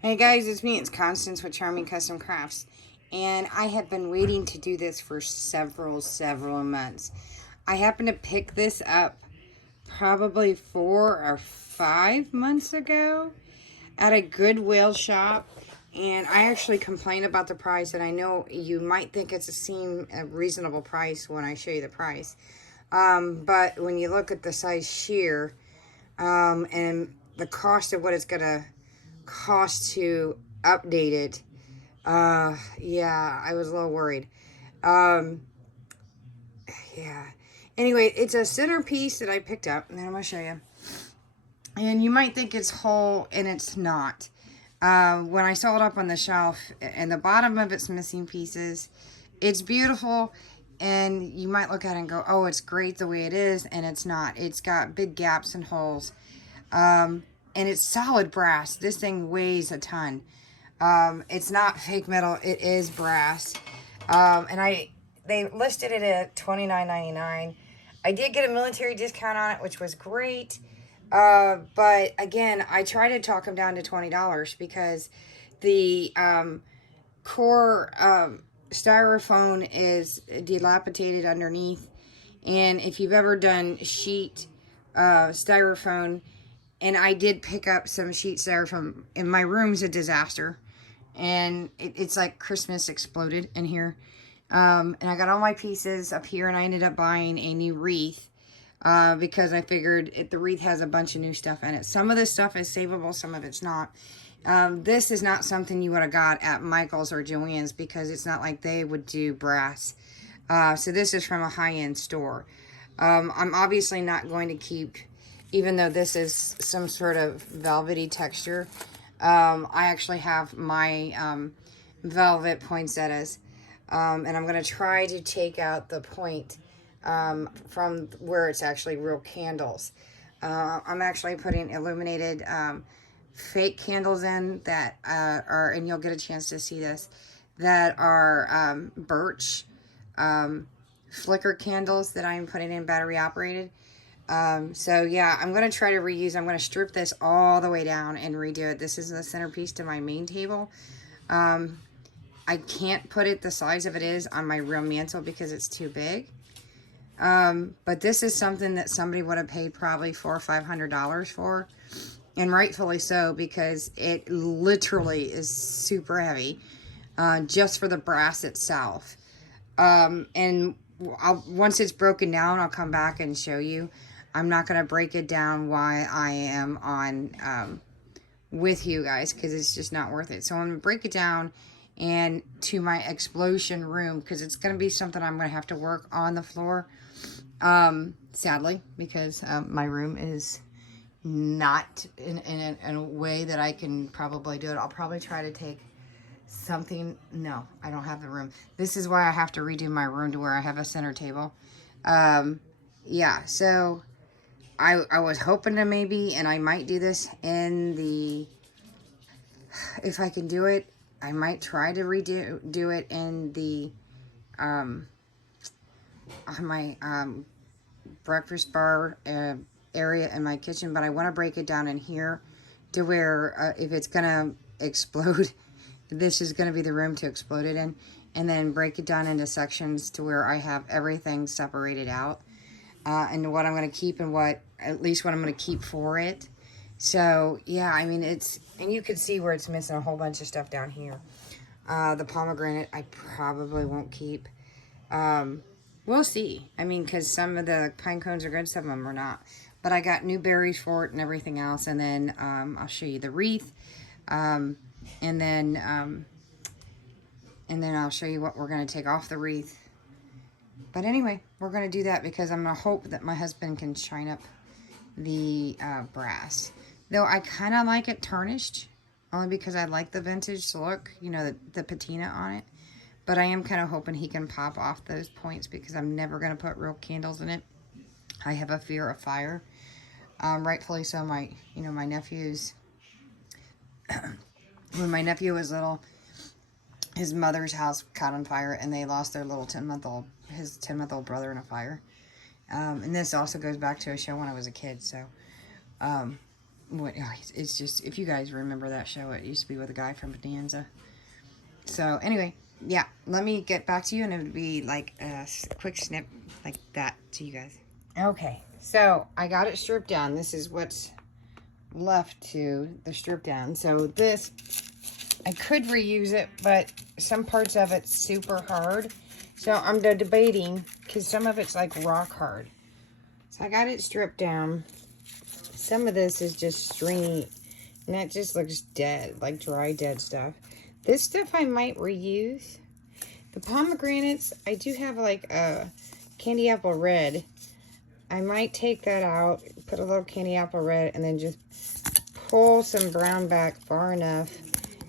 Hey guys, it's me. It's Constance with Charming Custom Crafts. And I have been waiting to do this for several months. I happened to pick this up probably 4 or 5 months ago at a Goodwill shop. And I actually complained about the price. And I know you might think it's a reasonable price when I show you the price. But when you look at the size sheer and the cost of what it's going to cost to update it, yeah, I was a little worried. Um, yeah. Anyway, it's a centerpiece that I picked up, and I'm going to show you. And you might think it's whole, and it's not. When I saw it up on the shelf, and the bottom of it's missing pieces, it's beautiful, and you might look at it and go, oh, it's great the way it is, and it's not. It's got big gaps and holes. And it's solid brass. This thing weighs a ton. It's not fake metal. It is brass. And they listed it at $29.99. I did get a military discount on it, which was great. But again, I tried to talk them down to $20 because the core styrofoam is dilapidated underneath. And if you've ever done sheet styrofoam, and I did pick up some sheet styrofoam, and my room's a disaster. And it's like Christmas exploded in here. And I got all my pieces up here, and I ended up buying a new wreath because I figured the wreath has a bunch of new stuff in it. Some of this stuff is savable, some of it's not. This is not something you would have got at Michael's or Joann's because it's not like they would do brass. So this is from a high-end store. I'm obviously not going to keep, even though this is some sort of velvety texture, I actually have my velvet poinsettias. And I'm going to try to take out the point from where it's actually real candles. I'm actually putting illuminated fake candles in that are, and you'll get a chance to see this, that are birch flicker candles that I'm putting in battery operated. So yeah, I'm going to try to reuse. I'm going to strip this all the way down and redo it. This is the centerpiece to my main table. I can't put it the size of it is on my real mantle because it's too big. But this is something that somebody would have paid probably $400 or $500 for. And rightfully so, because it literally is super heavy just for the brass itself. And once it's broken down, I'll come back and show you. I'm not going to break it down while I am on with you guys because it's just not worth it. So I'm going to break it down and to my explosion room because it's going to be something I'm going to have to work on the floor. Sadly, because my room is not in a way that I can probably do it. I'll probably try to take something. No, I don't have the room. This is why I have to redo my room to where I have a center table. Yeah, so I was hoping to maybe, and I might do this in the, if I can do it, I might try to do it in the, on my breakfast bar area in my kitchen, but I want to break it down in here to where if it's going to explode, this is going to be the room to explode it in, and then break it down into sections to where I have everything separated out and what I'm going to keep and at least what I'm going to keep for it. So yeah, I mean, and you can see where it's missing a whole bunch of stuff down here. The pomegranate I probably won't keep. We'll see. I mean, because some of the pine cones are good, some of them are not. But I got new berries for it and everything else. And then I'll show you the wreath. And then I'll show you what we're going to take off the wreath. But anyway, we're going to do that because I'm going to hope that my husband can shine up the brass. Though I kind of like it tarnished, only because I like the vintage look, you know, the patina on it. But I am kind of hoping he can pop off those points because I'm never going to put real candles in it. I have a fear of fire. Rightfully so. My nephews, when my nephew was little, his mother's house caught on fire and they lost their little 10-month-old brother in a fire. And this also goes back to a show when I was a kid. So, what, oh, it's just, if you guys remember that show, it used to be with a guy from Bonanza. So anyway, yeah, let me get back to you, and it would be like a quick snip like that to you guys. Okay, so I got it stripped down. This is what's left to the strip down. So this, I could reuse it, but some parts of it's super hard. So I'm debating, because some of it's like rock hard. So I got it stripped down. Some of this is just stringy, and that just looks dead, like dry, dead stuff. This stuff I might reuse. The pomegranates, I do have like a candy apple red. I might take that out, put a little candy apple red, and then just pull some brown back far enough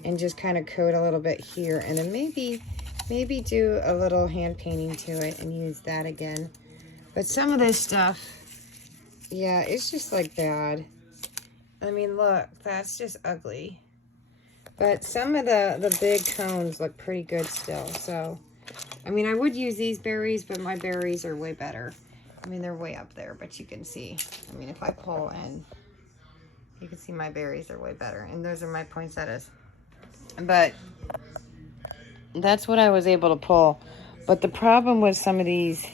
and just kind of coat a little bit here. And then maybe do a little hand painting to it and use that again. But some of this stuff, yeah, it's just like bad. I mean, look, that's just ugly. But some of the big cones look pretty good still. So, I mean, I would use these berries, but my berries are way better. I mean, they're way up there, but you can see. I mean, if I pull in, you can see my berries are way better. And those are my poinsettias. But that's what I was able to pull. But the problem with some of these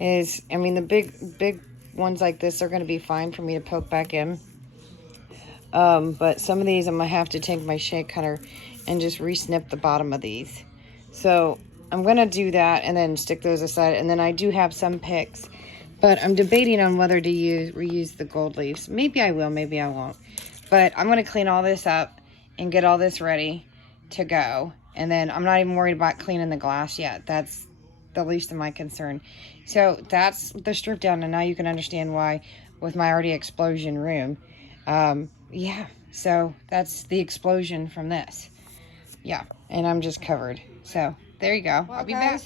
is, I mean, the big ones like this are going to be fine for me to poke back in. But some of these I'm going to have to take my shake cutter and just re-snip the bottom of these. So I'm going to do that and then stick those aside. And then I do have some picks, but I'm debating on whether to reuse the gold leaves. Maybe I will, maybe I won't. But I'm going to clean all this up and get all this ready to go. And then I'm not even worried about cleaning the glass yet. That's the least of my concern. So that's the strip down. And now you can understand why with my already explosion room. Yeah, so that's the explosion from this. Yeah, and I'm just covered. So there you go. Well, I'll be back.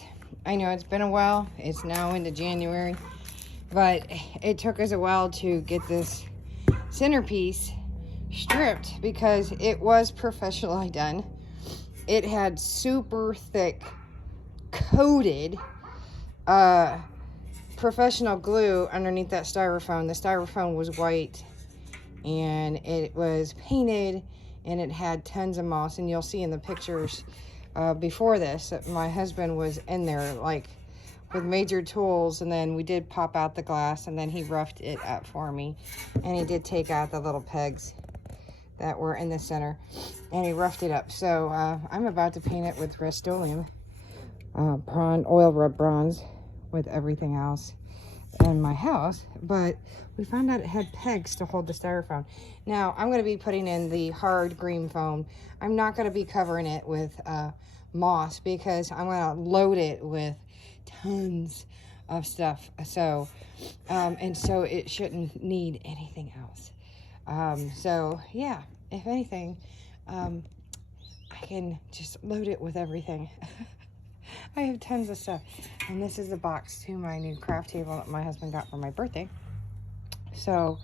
I know it's been a while. It's now into January. But it took us a while to get this centerpiece stripped because it was professionally done. It had super thick coated professional glue underneath that styrofoam. The styrofoam was white and it was painted and it had tons of moss, and you'll see in the pictures before this that my husband was in there like with major tools, and then we did pop out the glass and then he roughed it up for me, and he did take out the little pegs that were in the center and he roughed it up. So I'm about to paint it with Rust-Oleum oil rub bronze with everything else in my house, but we found out it had pegs to hold the styrofoam. Now I'm going to be putting in the hard green foam. I'm not going to be covering it with moss because I'm going to load it with tons of stuff. So and so it shouldn't need anything else. So yeah, if anything, I can just load it with everything. I have tons of stuff. And this is the box to my new craft table that my husband got for my birthday. So,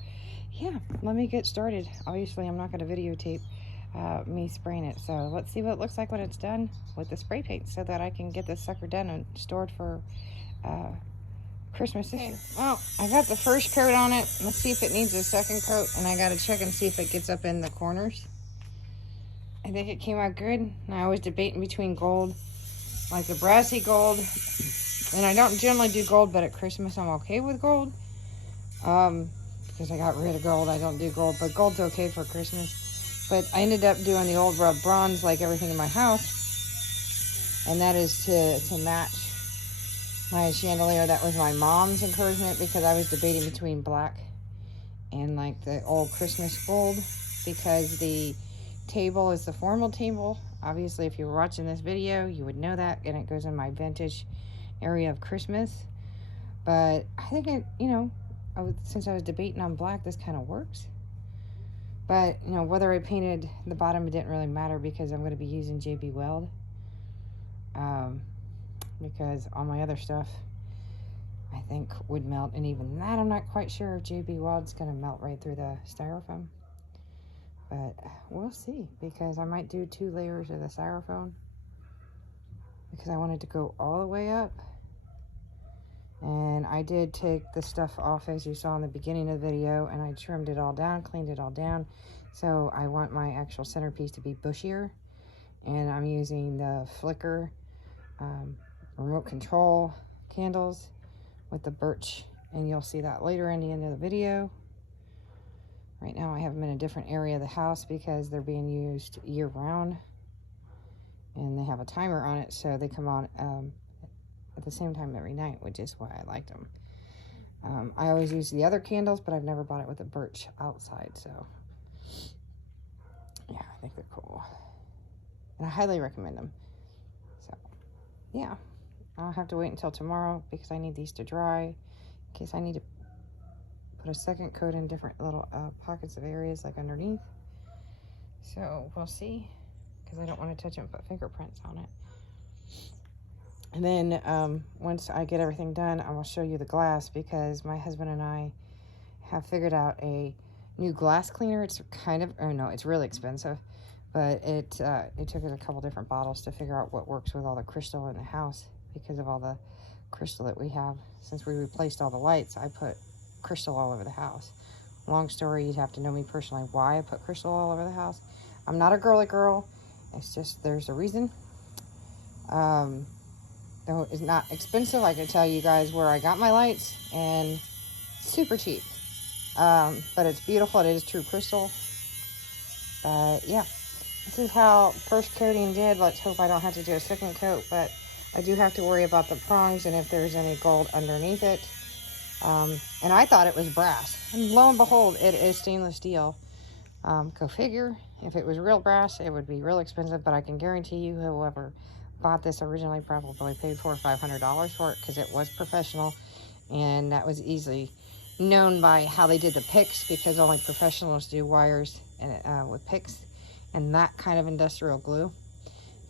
yeah, let me get started. Obviously, I'm not going to videotape me spraying it. So, let's see what it looks like when it's done with the spray paint so that I can get this sucker done and stored for Christmas this year. Well, I got the first coat on it. Let's see if it needs a second coat. And I got to check and see if it gets up in the corners. I think it came out good. And I was debating between gold, like the brassy gold, and I don't generally do gold, but at Christmas I'm okay with gold, because I got rid of gold. I don't do gold, but gold's okay for Christmas. But I ended up doing the old rub bronze like everything in my house, and that is to match my chandelier. That was my mom's encouragement because I was debating between black and like the old Christmas gold, because the table is the formal table. Obviously, if you were watching this video, you would know that, and it goes in my vintage area of Christmas. But I think it, since I was debating on black, this kind of works. But, whether I painted the bottom, it didn't really matter because I'm going to be using JB Weld. Because all my other stuff, I think, would melt. And even that, I'm not quite sure if JB Weld's going to melt right through the styrofoam. But we'll see, because I might do 2 layers of the styrofoam because I wanted to go all the way up And I did take the stuff off as you saw in the beginning of the video, and I trimmed it all down, cleaned it all down. So I want my actual centerpiece to be bushier, and I'm using the flicker remote control candles with the birch, and you'll see that later in the end of the video. Right now I have them in a different area of the house because they're being used year-round, and they have a timer on it, so they come on at the same time every night, which is why I liked them. I always use the other candles, but I've never bought it with the birch outside, so yeah, I think they're cool, and I highly recommend them. So yeah, I'll have to wait until tomorrow because I need these to dry in case I need to put a second coat in different little pockets of areas like underneath. So we'll see, because I don't want to touch it and put fingerprints on it. And then once I get everything done, I will show you the glass, because my husband and I have figured out a new glass cleaner. It's kind of, or no, it's really expensive, but it took us a couple different bottles to figure out what works with all the crystal in the house, because of all the crystal that we have. Since we replaced all the lights, I put crystal all over the house. Long story, you'd have to know me personally why I put crystal all over the house. I'm not a girly girl. It's just, there's a reason. Though it's not expensive, I can tell you guys where I got my lights, and super cheap. But it's beautiful. It is true crystal. Yeah, this is how first coating did. Let's hope I don't have to do a second coat, but I do have to worry about the prongs and if there's any gold underneath it. And I thought it was brass, and lo and behold, it is stainless steel. Go figure. If it was real brass, it would be real expensive, but I can guarantee you whoever bought this originally probably paid $400 or $500 for it, because it was professional, and that was easily known by how they did the picks, because only professionals do wires and with picks and that kind of industrial glue,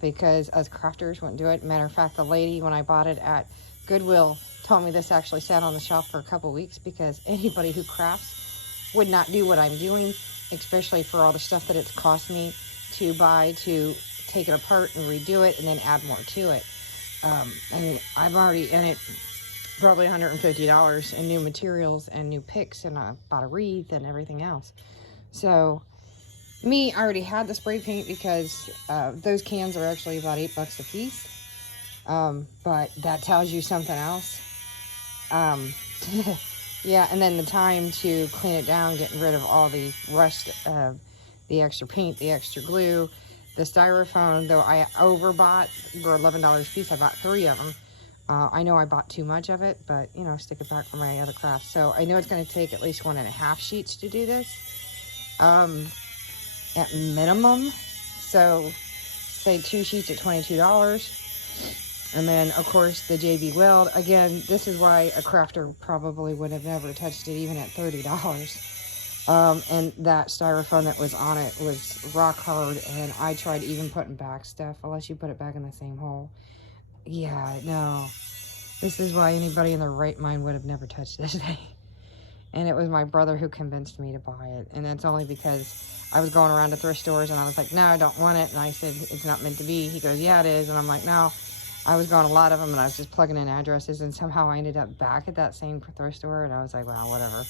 because us crafters wouldn't do it. Matter of fact, the lady, when I bought it at Goodwill, told me this actually sat on the shelf for a couple weeks, because anybody who crafts would not do what I'm doing, especially for all the stuff that it's cost me to buy, to take it apart and redo it and then add more to it. I mean, I'm already in it probably $150 in new materials and new picks, and I bought a wreath and everything else. So me, I already had the spray paint, because those cans are actually about $8 a piece. But that tells you something else. Yeah, and then the time to clean it down, getting rid of all the rust of the extra paint, the extra glue, the styrofoam. Though I overbought for $11 a piece, I bought 3 of them. I know I bought too much of it, but you know, stick it back for my other crafts. So I know it's going to take at least 1.5 sheets to do this, at minimum. So say 2 sheets at $22. And then, of course, the JB Weld. Again, this is why a crafter probably would have never touched it, even at $30. And that styrofoam that was on it was rock hard, and I tried even putting back stuff, unless you put it back in the same hole. Yeah, no. This is why anybody in their right mind would have never touched this thing. And it was my brother who convinced me to buy it. And it's only because I was going around to thrift stores, and I was like, no, I don't want it. And I said, it's not meant to be. He goes, yeah, it is. And I'm like, no. I was going a lot of them, and I was just plugging in addresses, and somehow I ended up back at that same thrift store, and I was like, well, whatever.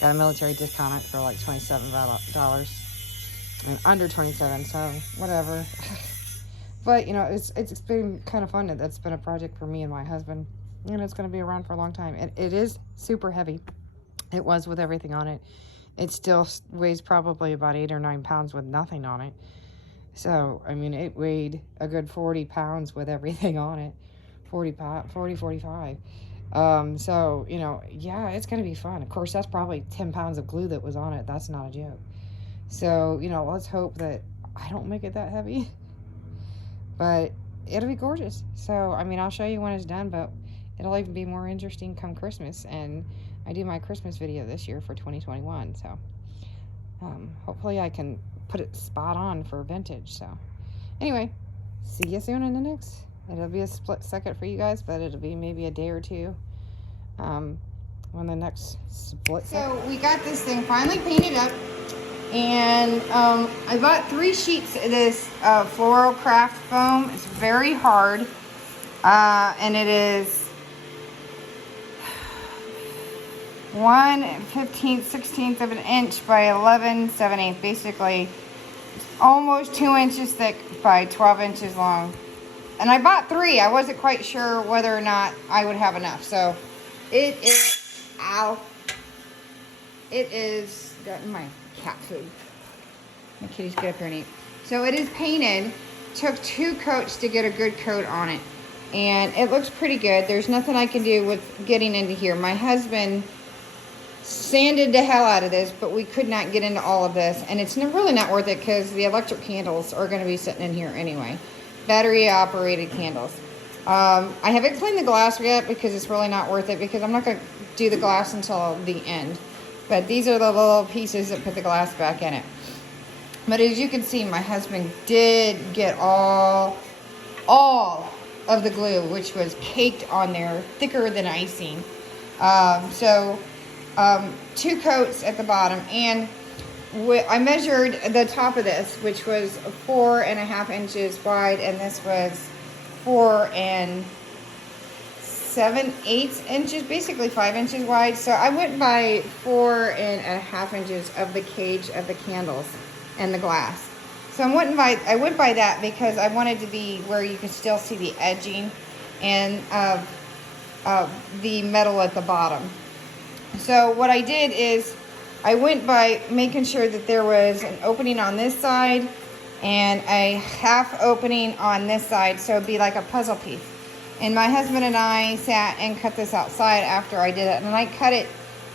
Got a military discount on it for like $27, and under 27, so whatever. But, you know, it's been kind of fun. That's been a project for me and my husband, and it's going to be around for a long time. And it is super heavy. It was with everything on it. It still weighs probably about 8 or 9 pounds with nothing on it. So, I mean, it weighed a good 40 pounds with everything on it. 45. So, you know, yeah, it's going to be fun. Of course, that's probably 10 pounds of glue that was on it. That's not a joke. So, you know, let's hope that I don't make it that heavy. But it'll be gorgeous. So, I mean, I'll show you when it's done, but it'll even be more interesting come Christmas. And I do my Christmas video this year for 2021. So, hopefully I can put it spot on for vintage. So anyway, see you soon in the next. It'll be a split second for you guys, but it'll be maybe a day or two when the next split second. So we got this thing finally painted up, and I bought 3 sheets of this floral craft foam. It's very hard, and it is 1/15, 16th of an inch by 11 7/8, basically almost 2 inches thick by 12 inches long. And I bought 3. I wasn't quite sure whether or not I would have enough. So it is, ow, it is, got my cat food. My kitties get up here and eat. So it is painted. Took 2 coats to get a good coat on it. And it looks pretty good. There's nothing I can do with getting into here. My husband sanded the hell out of this, but we could not get into all of this. And it's really not worth it because the electric candles are going to be sitting in here anyway. Battery operated candles. I haven't cleaned the glass yet because it's really not worth it because I'm not going to do the glass until the end. But these are the little pieces that put the glass back in it. But as you can see, my husband did get all of the glue, which was caked on there, thicker than icing. 2 coats at the bottom, and I measured the top of this, which was 4.5 inches wide, and this was 4 7/8 inches, basically 5 inches wide. So I went by 4.5 inches of the cage of the candles and the glass. So I went by that because I wanted to be where you could still see the edging and the metal at the bottom. So what I did is I went by making sure that there was an opening on this side and a half opening on this side, so it'd be like a puzzle piece. And my husband and I sat and cut this outside after I did it, and I cut it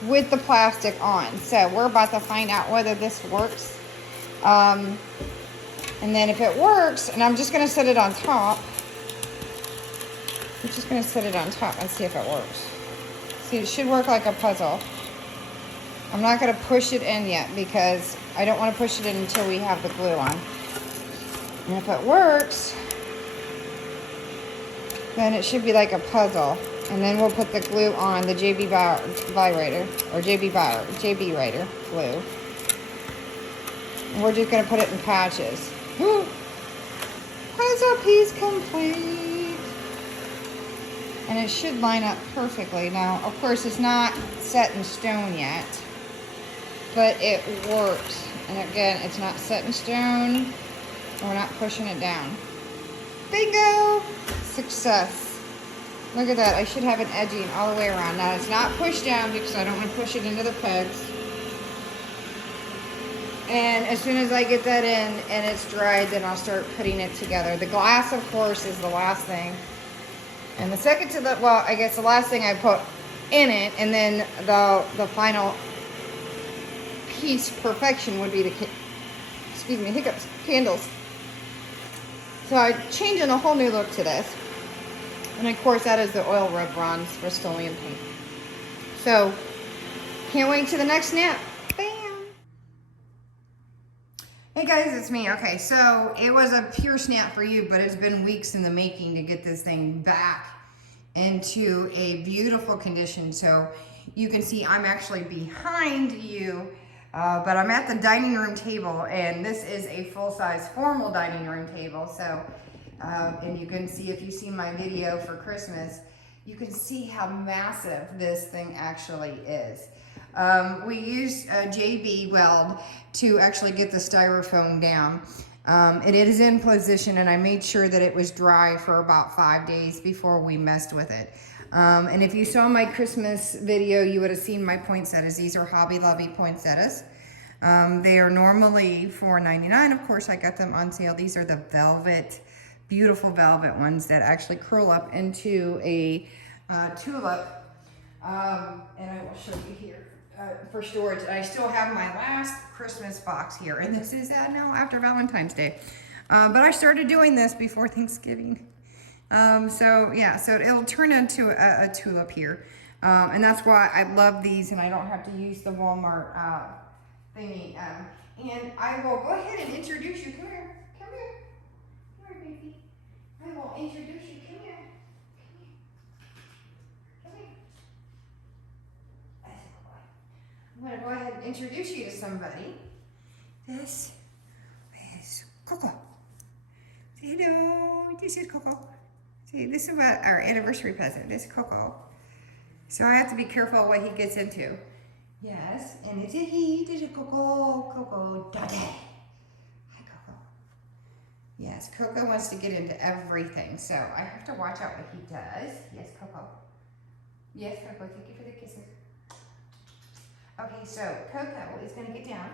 with the plastic on. So we're about to find out whether this works. And then if it works, and I'm just going to set it on top. I'm just going to set it on top and see if it works. See, it should work like a puzzle. I'm not going to push it in yet because I don't want to push it in until we have the glue on. And if it works, then it should be like a puzzle. And then we'll put the glue on the JB Writer glue. And we're just going to put it in patches. Puzzle piece complete. And it should line up perfectly. Now, of course, it's not set in stone yet, but it works. And again, it's not set in stone, and we're not pushing it down. Bingo! Success. Look at that. I should have an edging all the way around. Now, it's not pushed down because I don't want to push it into the pegs. And as soon as I get that in and it's dried, then I'll start putting it together. The glass, of course, is the last thing. And the second to the, well, I guess the last thing I put in it, and then the final piece perfection would be the, hiccups, candles. So I'm changing a whole new look to this. And of course, that is the oil rub bronze Rust-Oleum paint. So, can't wait to the next snap. Hey guys, it's me. Okay, so it was a pure snap for you, but it's been weeks in the making to get this thing back into a beautiful condition. So you can see I'm actually behind you, but I'm at the dining room table, and this is a full-size formal dining room table. So, and you can see, if you see my video for Christmas, you can see how massive this thing actually is. We used a JB weld to actually get the styrofoam down. It is in position, and I made sure that it was dry for about 5 days before we messed with it. And if you saw my Christmas video, you would have seen my poinsettias. These are Hobby Lobby poinsettias. They are normally $4.99. Of course, I got them on sale. These are the velvet, beautiful velvet ones that actually curl up into a tulip. And I will show you here. For storage. I still have my last Christmas box here, and this is now after Valentine's Day. But I started doing this before Thanksgiving. So yeah, so it'll turn into a tulip here. And that's why I love these, and I don't have to use the Walmart thingy. And I will go ahead and introduce you. Come here. Come here. Come here, baby. I will introduce you. Come here. I'm going to go ahead and introduce you to somebody. This is Coco. Say hello. This is Coco. See, this is our anniversary present. This is Coco. So I have to be careful what he gets into. Yes, and it's a he, it's a Coco, Daddy. Hi, Coco. Yes, Coco wants to get into everything, so I have to watch out what he does. Yes, Coco. Yes, Coco, thank you for the kisses. Okay, so Coco is going to get down.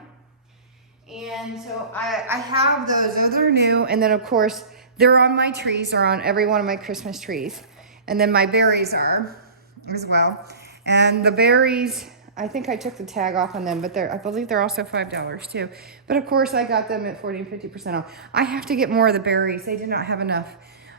And so I have those. Oh, they're new. And then, of course, they're on my trees. They're on every one of my Christmas trees. And then my berries are as well. And the berries, I think I took the tag off on them, but I believe they're also $5 too. But of course, I got them at 40 and 50% off. I have to get more of the berries. They did not have enough.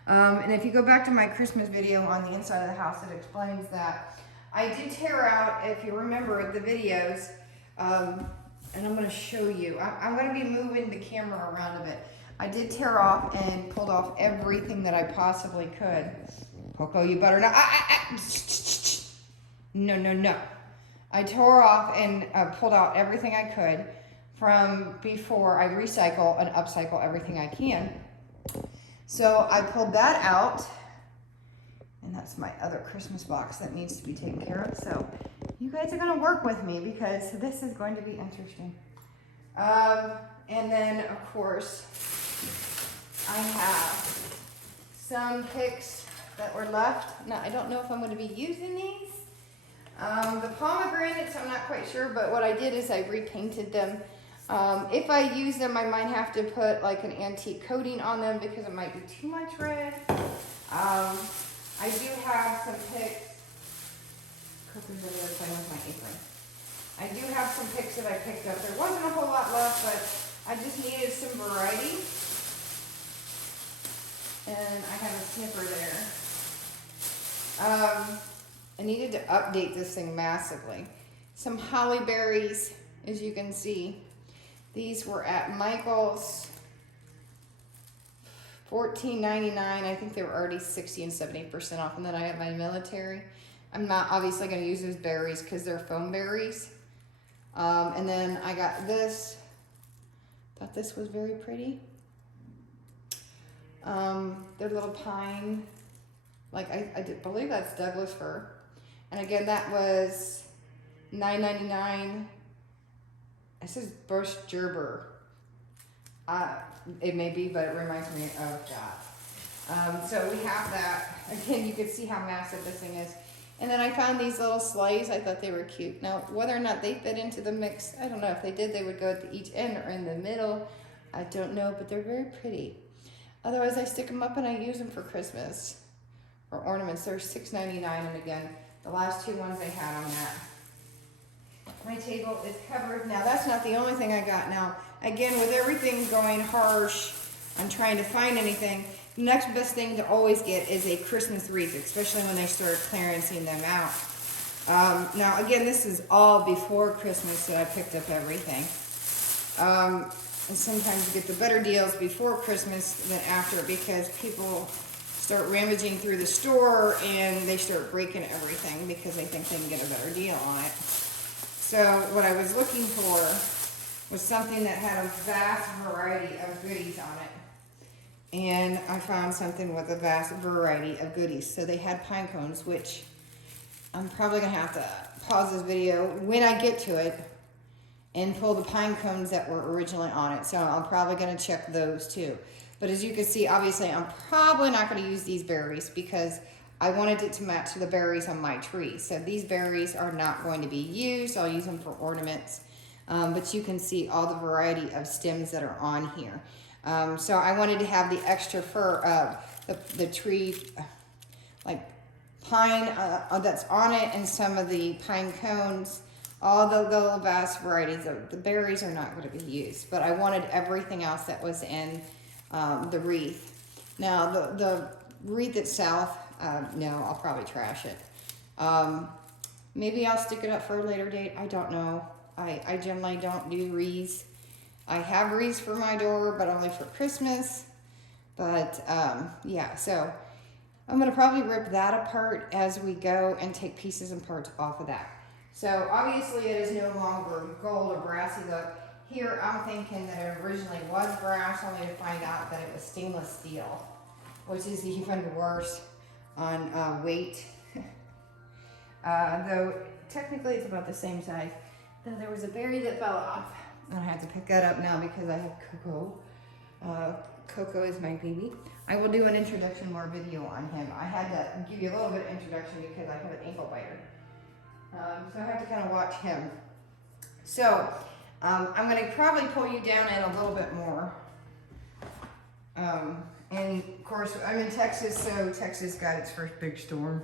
And if you go back to my Christmas video on the inside of the house, it explains that. I did tear out, if you remember the videos, and I'm going to show you. I'm going to be moving the camera around a bit. I did tear off and pulled off everything that I possibly could. Coco, you better not. No, no, no. I tore off and pulled out everything I could from before. I recycle and upcycle everything I can. So I pulled that out. And that's my other Christmas box that needs to be taken care of. So you guys are going to work with me because this is going to be interesting. And then, of course, I have some picks that were left. Now, I don't know if I'm going to be using these. The pomegranates, I'm not quite sure, but what I did is I repainted them. If I use them, I might have to put like an antique coating on them because it might be too much red. I do have some picks. Coco's over there playing with my apron. I do have some picks that I picked up. There wasn't a whole lot left, but I just needed some variety. And I have a snipper there. I needed to update this thing massively. Some holly berries, as you can see. These were at Michael's. $14.99. I think they were already 60 and 70% off. And then I have my military. I'm not obviously going to use those berries because they're foam berries. And then I got this. Thought this was very pretty. Their little pine. Like I believe that's Douglas fir. And again, that was $9.99. It says Bush Gerber. It may be, but it reminds me of that. So we have that. Again, you can see how massive this thing is. And then I found these little sleighs. I thought they were cute. Now, whether or not they fit into the mix, I don't know. If they did, they would go at each end or in the middle. I don't know, but they're very pretty. Otherwise, I stick them up and I use them for Christmas or ornaments. They're $6.99. And again, the last two ones I had on that. My table is covered. Now, that's not the only thing I got. Now, again, with everything going harsh, I'm trying to find anything. The next best thing to always get is a Christmas wreath, especially when they start clearancing them out. Now, again, this is all before Christmas that I picked up everything. And sometimes you get the better deals before Christmas than after because people start rummaging through the store and they start breaking everything because they think they can get a better deal on it. So what I was looking for was something that had a vast variety of goodies on it. And I found something with a vast variety of goodies. So they had pine cones, which I'm probably going to have to pause this video when I get to it and pull the pine cones that were originally on it. So I'm probably going to check those too. But as you can see, obviously I'm probably not going to use these berries because I wanted it to match the berries on my tree. So these berries are not going to be used. I'll use them for ornaments. But you can see all the variety of stems that are on here. So I wanted to have the extra fir, the tree, like pine that's on it and some of the pine cones, all the little vast varieties. The berries are not going to be used. But I wanted everything else that was in the wreath. Now the wreath itself, no, I'll probably trash it. Maybe I'll stick it up for a later date. I don't know. I generally don't do wreaths. I have wreaths for my door, but only for Christmas. But yeah, so I'm going to probably rip that apart as we go and take pieces and parts off of that. So obviously it is no longer gold or brassy look. Here I'm thinking that it originally was brass, only to find out that it was stainless steel, which is even worse on weight. Though technically it's about the same size. Then there was a berry that fell off. And I have to pick that up now because I have Coco. Coco is my baby. I will do an introduction more video on him. I had to give you a little bit of introduction because I have an ankle biter. So I have to kind of watch him. So I'm going to probably pull you down in a little bit more. And of course I'm in Texas, so Texas got its first big storm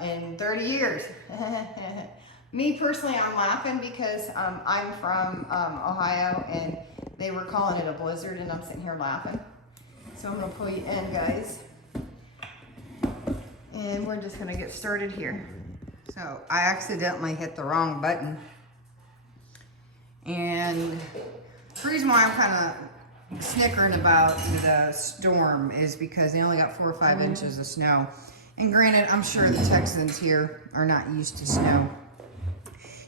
in 30 years. Me personally, I'm laughing because I'm from Ohio and they were calling it a blizzard and I'm sitting here laughing. So I'm going to pull you in, guys. And we're just going to get started here. So I accidentally hit the wrong button. And the reason why I'm kind of snickering about the storm is because they only got 4 or 5 inches of snow. And granted, I'm sure the Texans here are not used to snow.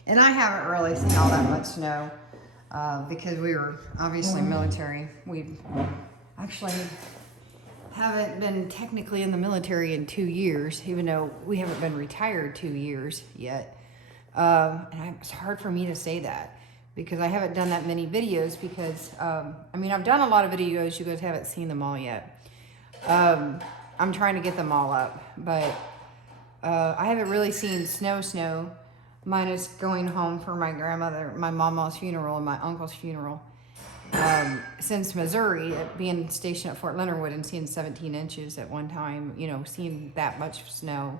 And I haven't really seen all that much snow because we were obviously military. We actually haven't been technically in the military in 2 years, even though we haven't been retired 2 years yet. And it's hard for me to say that because I haven't done that many videos because, I mean, I've done a lot of videos. You guys haven't seen them all yet. I'm trying to get them all up, but I haven't really seen snow, minus going home for my grandmother, my mama's funeral and my uncle's funeral. Since Missouri, being stationed at Fort Leonard Wood and seeing 17 inches at one time, you know, seeing that much snow.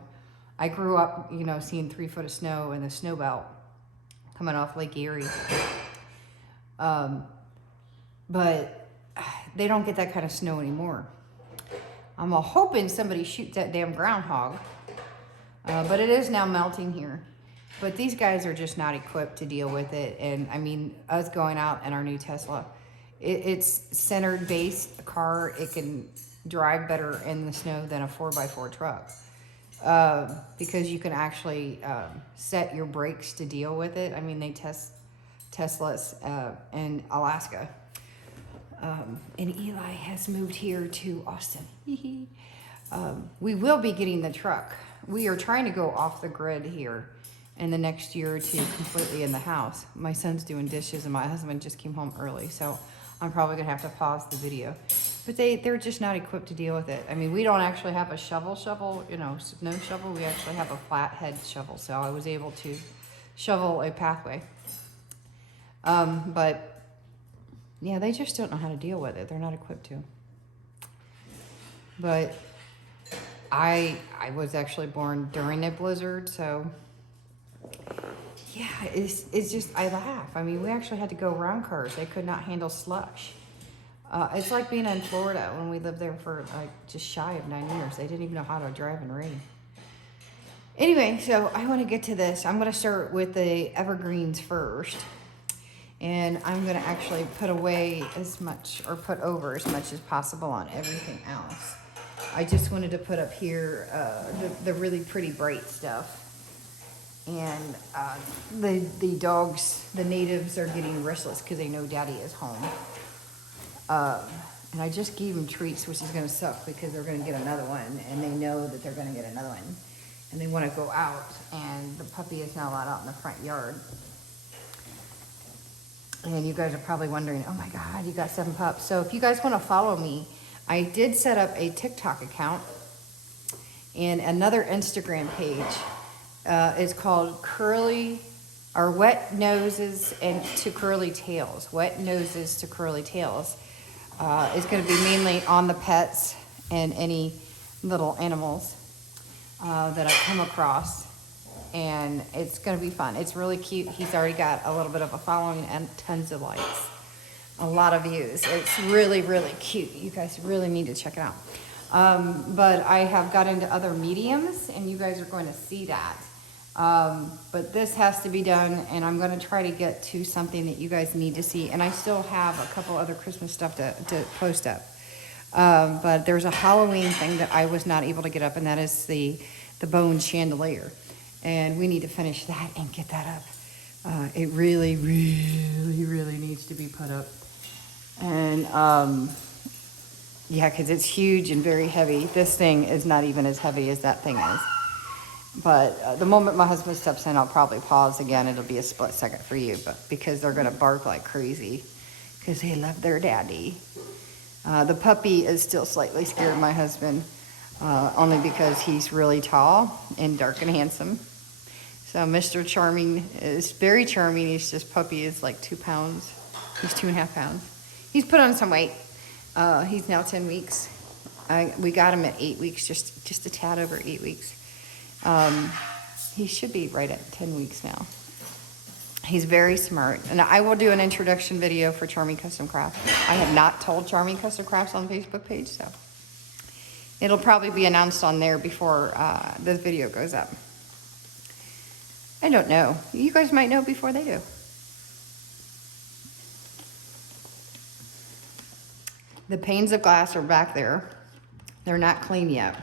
I grew up, you know, seeing 3 foot of snow in the snow belt coming off Lake Erie. But they don't get that kind of snow anymore. I'm hoping somebody shoots that damn groundhog. But it is now melting here. But these guys are just not equipped to deal with it. And I mean, us going out in our new Tesla, it's centered base car. It can drive better in the snow than a 4x4 truck. Because you can actually set your brakes to deal with it. I mean, they test Teslas in Alaska. And Eli has moved here to Austin. We will be getting the truck. We are trying to go off the grid here in the next year or two, completely in the house. My son's doing dishes and my husband just came home early, so I'm probably gonna have to pause the video. But they're just not equipped to deal with it. I mean, we don't actually have a shovel, you know, snow shovel. We actually have a flathead shovel, so I was able to shovel a pathway. But yeah, they just don't know how to deal with it. They're not equipped to. But I was actually born during a blizzard, so yeah, it's just, I laugh. I mean, we actually had to go around cars. They could not handle slush. It's like being in Florida when we lived there for like just shy of 9 years. They didn't even know how to drive in rain. Anyway, so I want to get to this. I'm going to start with the evergreens first. And I'm going to actually put away as much, or put over as much as possible on everything else. I just wanted to put up here the really pretty bright stuff. And the dogs, the natives, are getting restless because they know Daddy is home. And I just gave them treats, which is going to suck because they're going to get another one. And they know that they're going to get another one. And they want to go out. And the puppy is not allowed out in the front yard. And you guys are probably wondering, oh my God, you got 7 pups. So if you guys want to follow me, I did set up a TikTok account and another Instagram page. It's called Wet Noses and to Curly Tails. Wet Noses to Curly Tails. It's going to be mainly on the pets and any little animals that I come across. And it's going to be fun. It's really cute. He's already got a little bit of a following and tons of likes. A lot of views. It's really, really cute. You guys really need to check it out. But I have got into other mediums, and you guys are going to see that. But this has to be done, and I'm going to try to get to something that you guys need to see. And I still have a couple other Christmas stuff to post up. But there's a Halloween thing that I was not able to get up, and that is the bone chandelier. And we need to finish that and get that up. It really, really, really needs to be put up. And yeah, because it's huge and very heavy. This thing is not even as heavy as that thing is. But the moment my husband steps in, I'll probably pause again. It'll be a split second for you, but because they're gonna bark like crazy because they love their daddy. The puppy is still slightly scared of my husband, only because he's really tall and dark and handsome. So Mr. Charming is very charming. He's just, puppy is like 2 pounds. He's 2.5 pounds. He's put on some weight. He's now 10 weeks. We got him at 8 weeks, just a tad over 8 weeks. He should be right at 10 weeks now. He's very smart. And I will do an introduction video for Charming Custom Crafts. I have not told Charming Custom Crafts on the Facebook page, so it'll probably be announced on there before this video goes up. I don't know. You guys might know before they do. The panes of glass are back there. They're not clean yet.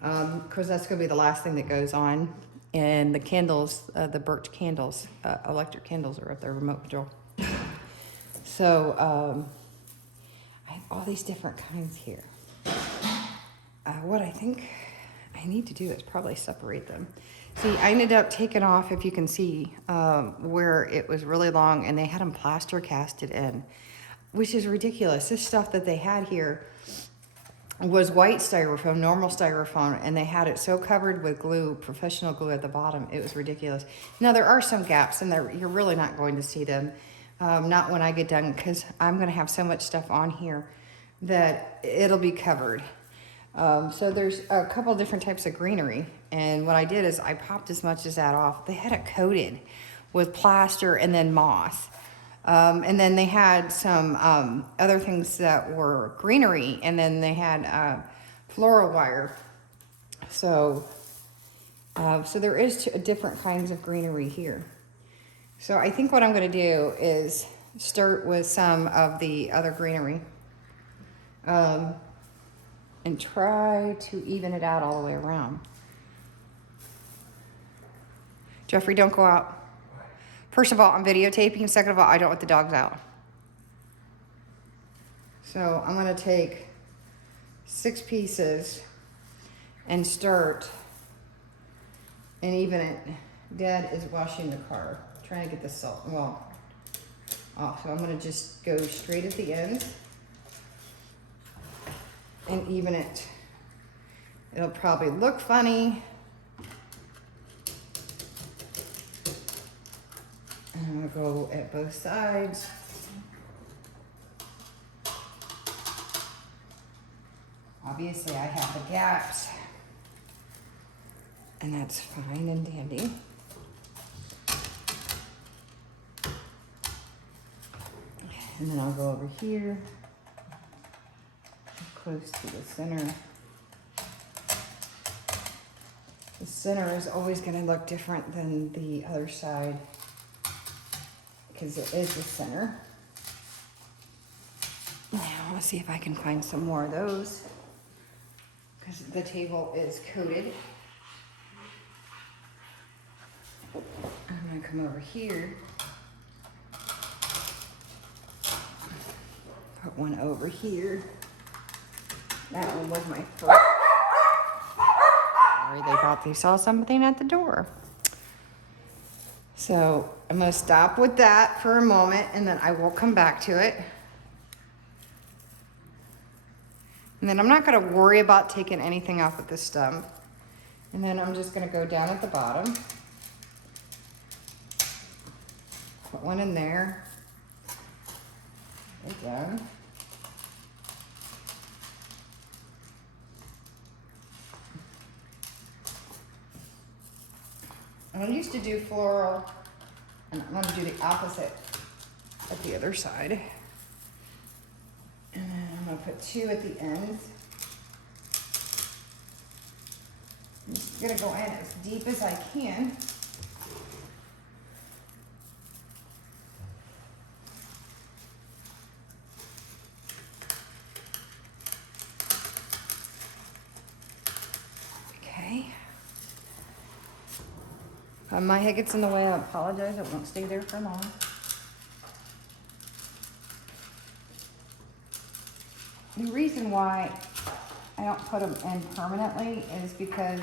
Because that's going to be the last thing that goes on. And the candles, the birch candles, electric candles are up there, remote control. So I have all these different kinds here. What I think I need to do is probably separate them. See, I ended up taking off, if you can see, where it was really long, and they had them plaster casted in, which is ridiculous. This stuff that they had here was white styrofoam, normal styrofoam, and they had it so covered with glue, professional glue at the bottom. It was ridiculous. Now, there are some gaps, and you're really not going to see them. Not when I get done, because I'm going to have so much stuff on here that it'll be covered. So there's a couple different types of greenery, and what I did is I popped as much as that off. They had it coated with plaster and then moss. And then they had some other things that were greenery, and then they had floral wire. So there is different kinds of greenery here. So I think what I'm going to do is start with some of the other greenery. And try to even it out all the way around. Jeffrey, don't go out. First of all, I'm videotaping. Second of all, I don't want the dogs out. So I'm going to take 6 pieces and start and even it. Dad is washing the car, trying to get the salt, off. So I'm going to just go straight at the ends and even it. It'll probably look funny. And I'm gonna go at both sides. Obviously I have the gaps, and that's fine and dandy. And then I'll go over here, close to the center. The center is always going to look different than the other side because it is the center. Now, let's see if I can find some more of those because the table is coated. I'm going to come over here. Put one over here. That one was my first. Sorry, they saw something at the door. So I'm going to stop with that for a moment, and then I will come back to it. And then I'm not going to worry about taking anything off with this stump. And then I'm just going to go down at the bottom. Put one in there. There we go. I used to do floral, and I'm going to do the opposite at the other side. And then I'm going to put 2 at the ends. I'm just going to go in as deep as I can. Okay. My head gets in the way, I apologize. It won't stay there for long. The reason why I don't put them in permanently is because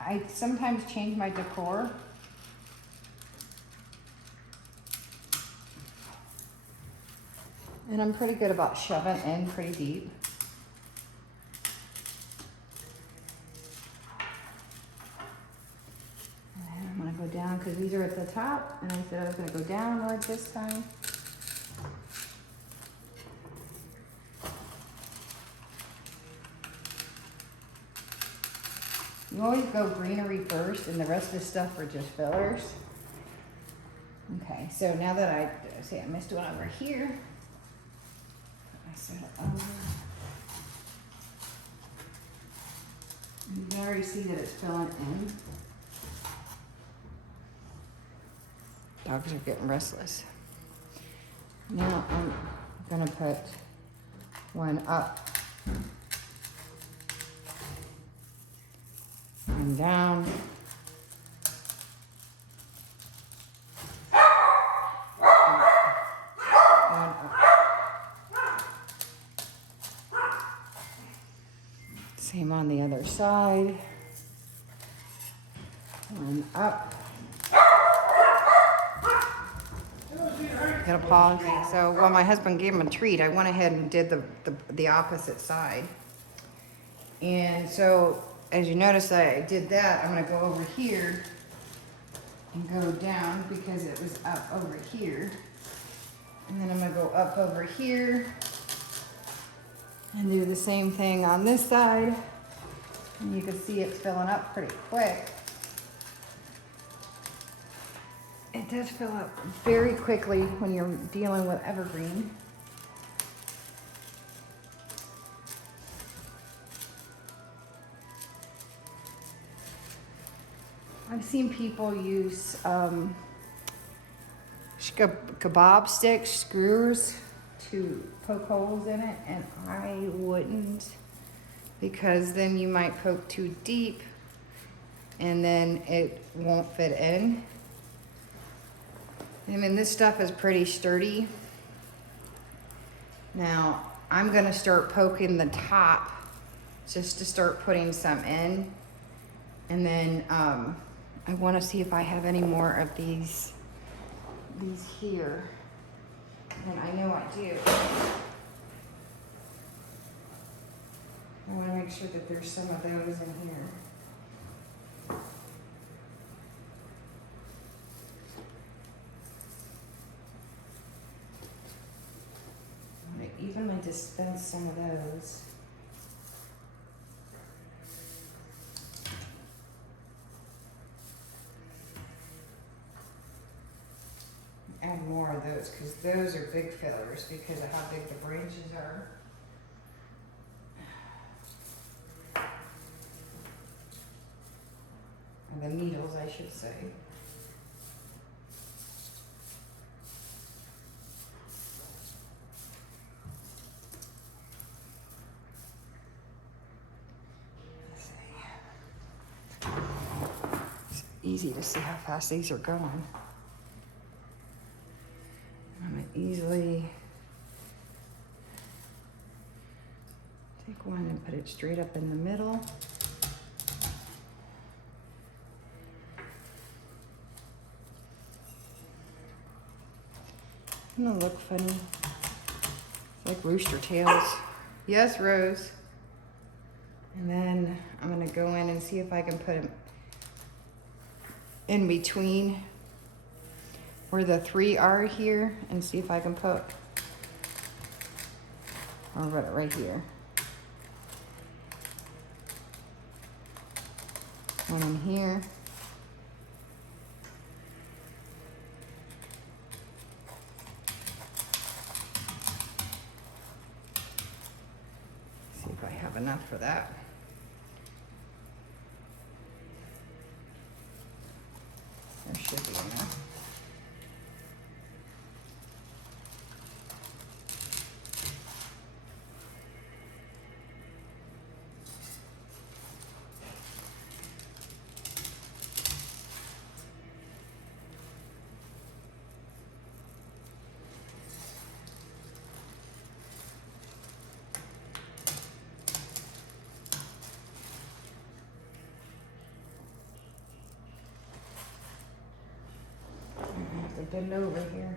I sometimes change my decor. And I'm pretty good about shoving in pretty deep. And I'm gonna go down because these are at the top, and I said I was gonna go downward this time. You always go greenery first, and the rest of the stuff are just fillers. Okay, so now that I missed one over here. I set it over. You can already see that it's filling in. Dogs are getting restless. Now I'm gonna put one up and down. Same on the other side. One up. Gotta pause. So while my husband gave him a treat, I went ahead and did the opposite side. And so as you notice that I did that, I'm gonna go over here and go down because it was up over here. And then I'm gonna go up over here and do the same thing on this side. And you can see it's filling up pretty quick. It does fill up very quickly when you're dealing with evergreen. I've seen people use kebab sticks, screws, to poke holes in it, and I wouldn't, because then you might poke too deep and then it won't fit in. I mean, this stuff is pretty sturdy. Now I'm gonna start poking the top just to start putting some in, and then I want to see if I have any more of these here. And I know I do. I want to make sure that there's some of those in here. I even might dispense some of those. Add more of those because those are big fillers because of how big the branches are. And the needles, I should say. It's easy to see how fast these are going. I'm gonna easily take one and put it straight up in the middle. It's gonna look funny. It's like rooster tails. Yes, Rose. And then I'm gonna go in and see if I can put them in between where the 3 are here, and see if I can put, or put it right here. One in here. See if I have enough for that. There should be enough. to bend over here.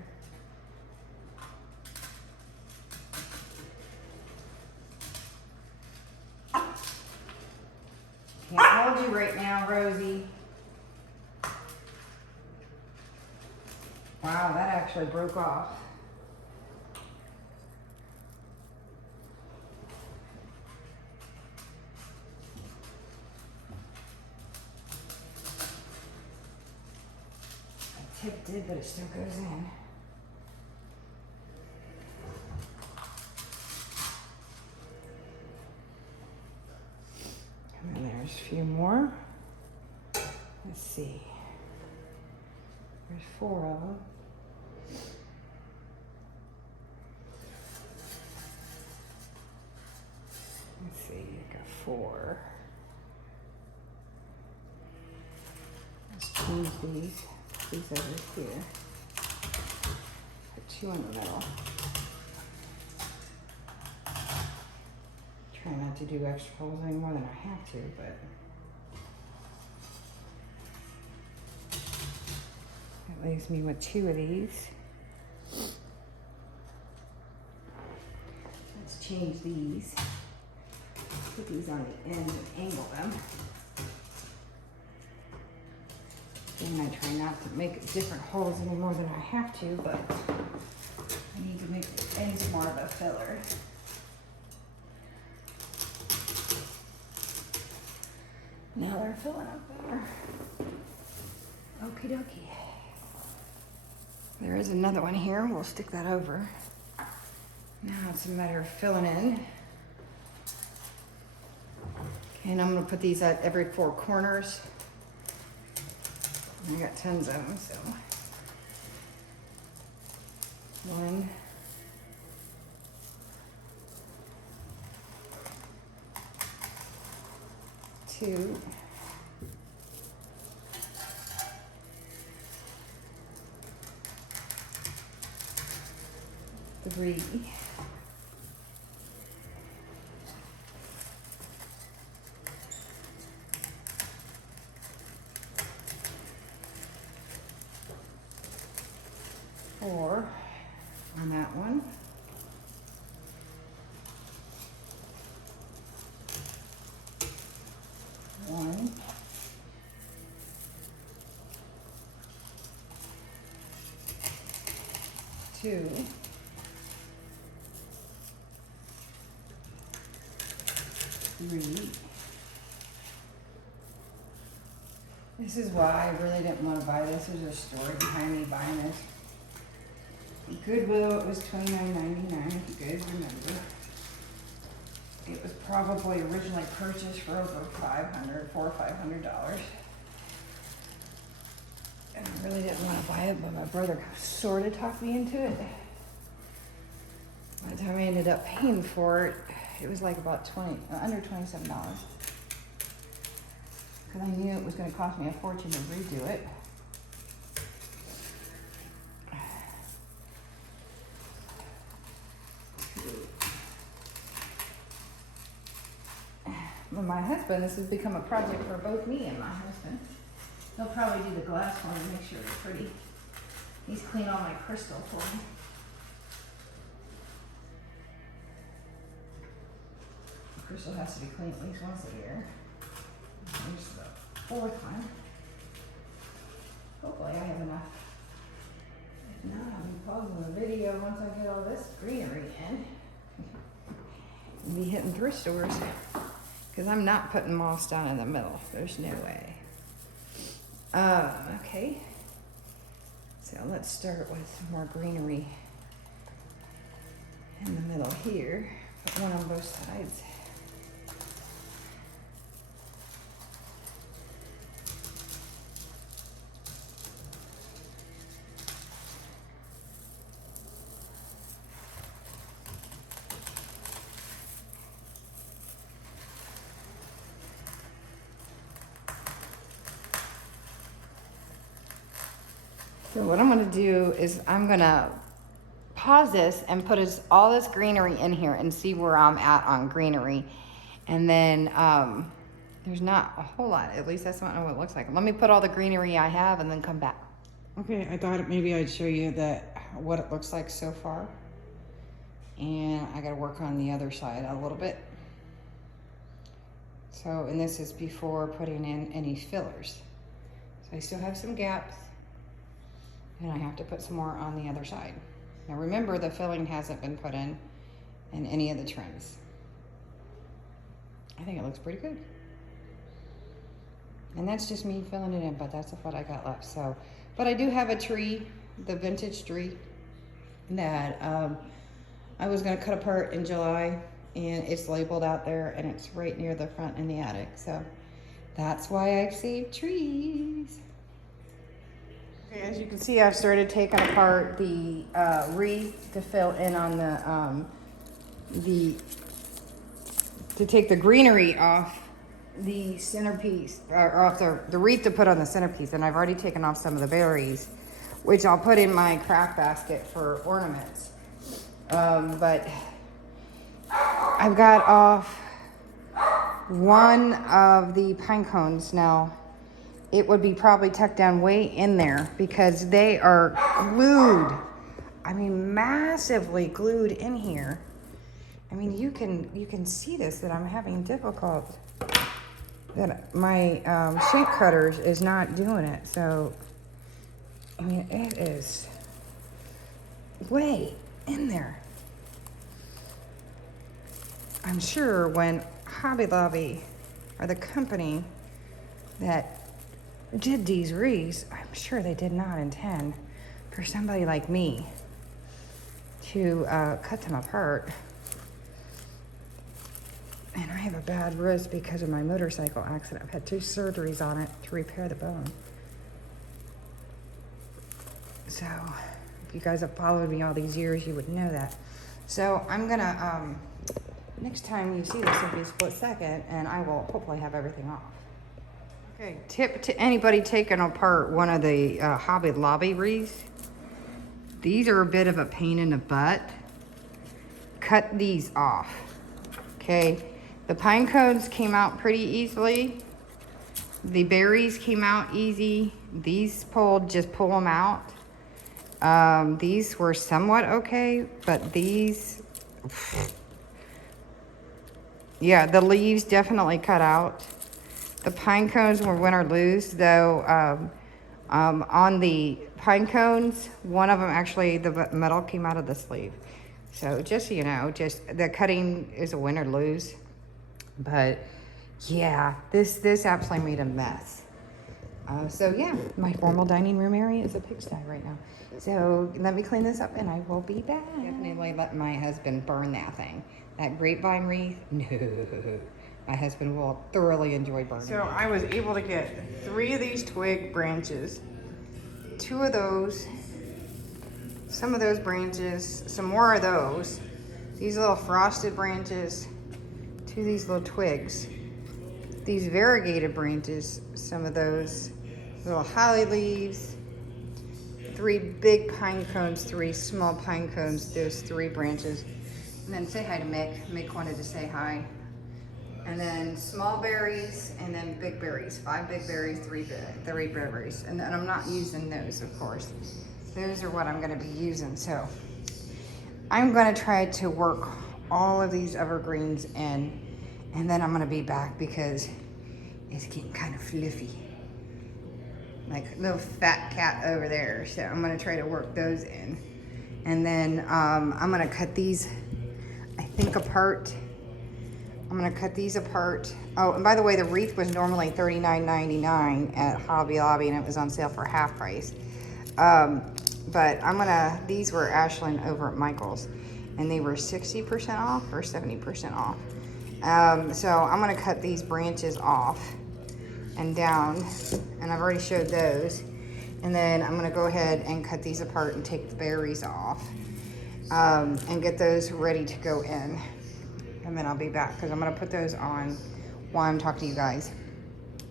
Can't hold you right now, Rosie. Wow, that actually broke off. That tip did, but it still goes in. And then there's a few more. Let's see. There's 4 of them. Let's see, you got 4. Let's change these over here. Put 2 in the middle. Try not to do extra holes any more than I have to, but that leaves me with 2 of these. Let's change these. Put these on the ends and angle them. And I try not to make different holes any more than I have to, but I need to make the ends more of a filler. Now they're filling up better. Okie dokie. There is another one here. We'll stick that over. Now it's a matter of filling in. Okay, and I'm gonna put these at every 4 corners. I got tons of them, so. 1. 2. 3. 4 on that one. 1. 2. 3. This is why I really didn't want to buy this. There's a story behind me buying this. Goodwill, it was $29.99, if you guys remember. It was probably originally purchased for over $400 or $500. And I really didn't want to buy it, but my brother sort of talked me into it. By the time I ended up paying for it, it was like about under $27. Because I knew it was going to cost me a fortune to redo it. Well, my husband, this has become a project for both me and my husband. He'll probably do the glass one and make sure it's pretty. He's cleaned all my crystal for me. Crystal has to be cleaned at least once a year. Here's the 4th one. Hopefully I have enough. If not, I'll be pausing the video once I get all this greenery in. And be hitting thrift stores. Because I'm not putting moss down in the middle. There's no way. Okay. So let's start with some more greenery in the middle here. Put one on both sides. So what I'm gonna do is I'm gonna pause this and put all this greenery in here and see where I'm at on greenery. And then there's not a whole lot, at least that's not what it looks like. Let me put all the greenery I have and then come back. Okay, I thought maybe I'd show you what it looks like so far. And I gotta work on the other side a little bit. So, and this is before putting in any fillers. So I still have some gaps, and I have to put some more on the other side. Now remember, the filling hasn't been put in any of the trims. I think it looks pretty good. And that's just me filling it in, but that's what I got left. So, but I do have a tree, the vintage tree, that I was gonna cut apart in July, and it's labeled out there, and it's right near the front in the attic. So that's why I've saved trees. Okay, as you can see, I've started taking apart the wreath to fill in on to take the greenery off the centerpiece, or off the wreath to put on the centerpiece. And I've already taken off some of the berries, which I'll put in my craft basket for ornaments. But I've got off one of the pine cones. Now, it would be probably tucked down way in there because they are glued. I mean, massively glued in here. I mean, you can see this, that I'm having difficult, that my shape cutters is not doing it. So, I mean, it is way in there. I'm sure when Hobby Lobby, or the company that did these wreaths, I'm sure they did not intend for somebody like me to cut them apart. And I have a bad wrist because of my motorcycle accident. I've had 2 surgeries on it to repair the bone. So, if you guys have followed me all these years, you would know that. So, I'm gonna, next time you see this, it'll be a split second, and I will hopefully have everything off. Okay, tip to anybody taking apart one of the Hobby Lobby wreaths. These are a bit of a pain in the butt. Cut these off, okay? The pine cones came out pretty easily. The berries came out easy. These pulled, just pull them out. These were somewhat okay, but these, yeah, the leaves definitely cut out. The pine cones were win or lose, though. On the pine cones, one of them actually, the metal came out of the sleeve. So just so you know, just the cutting is a win or lose. But yeah, this absolutely made a mess. So yeah, my formal dining room area is a pigsty right now. So let me clean this up and I will be back. Definitely let my husband burn that thing. That grapevine wreath, no. My husband will thoroughly enjoy burning. So I was able to get 3 of these twig branches, 2 of those, some of those branches, some more of those, these little frosted branches, 2 of these little twigs, these variegated branches, some of those little holly leaves, 3 big pine cones, 3 small pine cones, those 3 branches. And then say hi to Mick. Mick wanted to say hi. And then small berries, and then big berries. 5 big berries, 3 berries. And then I'm not using those, of course. Those are what I'm gonna be using. So I'm gonna try to work all of these evergreens in, and then I'm gonna be back because it's getting kind of fluffy. Like a little fat cat over there. So I'm gonna try to work those in. And then I'm gonna cut these, I think, apart. I'm gonna cut these apart. Oh, and by the way, the wreath was normally $39.99 at Hobby Lobby, and it was on sale for half price. But these were Ashland over at Michael's, and they were 60% off or 70% off. So I'm gonna cut these branches off and down, and I've already showed those. And then I'm gonna go ahead and cut these apart and take the berries off, and get those ready to go in. And then I'll be back because I'm gonna put those on while I'm talking to you guys.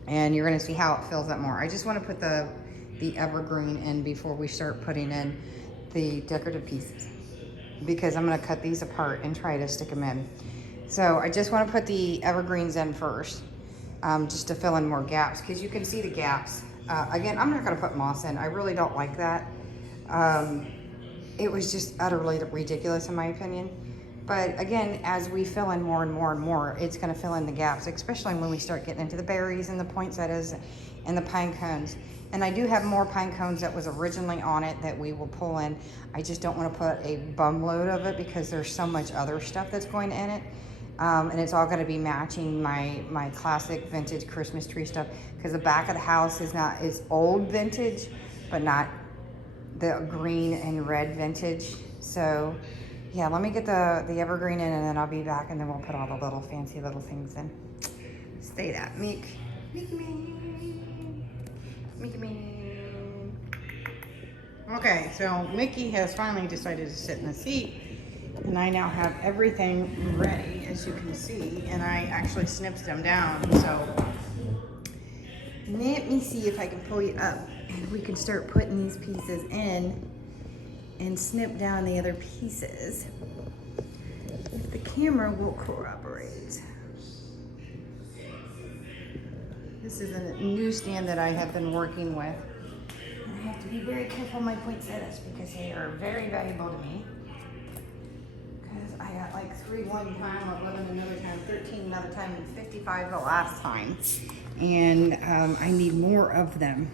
And you're gonna see how it fills up more. I just wanna put the evergreen in before we start putting in the decorative pieces, because I'm gonna cut these apart and try to stick them in. So I just wanna put the evergreens in first, just to fill in more gaps, because you can see the gaps Again, I'm not going to put moss in. I really don't like that. It was just utterly ridiculous in my opinion. But again, as we fill in more and more and more, it's going to fill in the gaps, especially when we start getting into the berries and the poinsettias and the pine cones. And I do have more pine cones that was originally on it that we will pull in. I just don't want to put a bum load of it because there's so much other stuff that's going in it. And it's all going to be matching my classic vintage Christmas tree stuff, because the back of the house is old vintage, but not the green and red vintage. So yeah, let me get the evergreen in, and then I'll be back, and then we'll put all the little fancy little things in. Stay that, Mickey Man. Mickey Man. Okay, so Mickey has finally decided to sit in the seat, and I now have everything ready, as you can see, and I actually snipped them down. So let me see if I can pull you up, and we can start putting these pieces in and snip down the other pieces if the camera will cooperate. This is a new stand that I have been working with. I have to be very careful of my poinsettias because they are very valuable to me. Because I got like 3 one time, 11 another time, 13 another time, and 55 the last time. And I need more of them.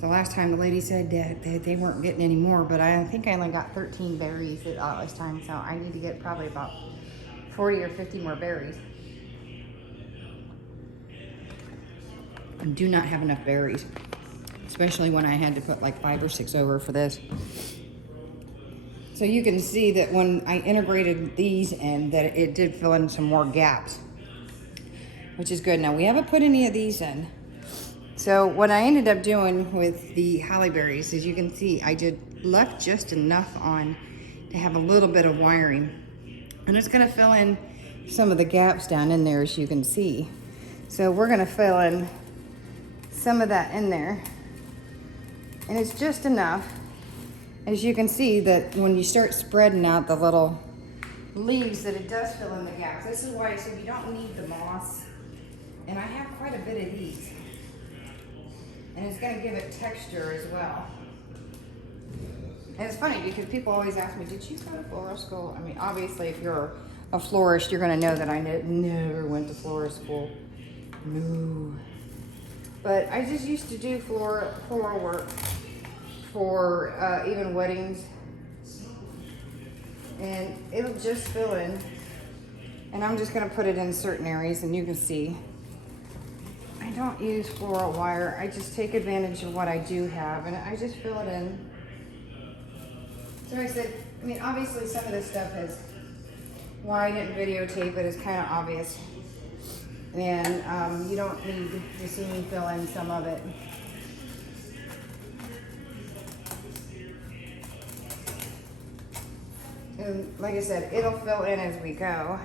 The last time the lady said that they weren't getting any more, but I think I only got 13 berries at all this time, so I need to get probably about 40 or 50 more berries. I do not have enough berries, especially when I had to put like 5 or 6 over for this. So you can see that when I integrated these in, that it did fill in some more gaps, which is good. Now we haven't put any of these in. So what I ended up doing with the holly berries, as you can see, I left just enough on to have a little bit of wiring. And it's gonna fill in some of the gaps down in there, as you can see. So we're gonna fill in some of that in there. And it's just enough, as you can see, that when you start spreading out the little leaves, that it does fill in the gaps. This is why I said you don't need the moss. And I have quite a bit of these. And it's going to give it texture as well. And it's funny because people always ask me, did you go to florist school? I mean, obviously, if you're a florist, you're going to know that I never went to florist school. No. But I just used to do floral work for even weddings. And it'll just fill in. And I'm just going to put it in certain areas, and you can see. I don't use floral wire. I just take advantage of what I do have, and I just fill it in. So I said, I mean, obviously some of this stuff is, why I didn't videotape it is kind of obvious. And you don't need to see me fill in some of it. And like I said, it'll fill in as we go.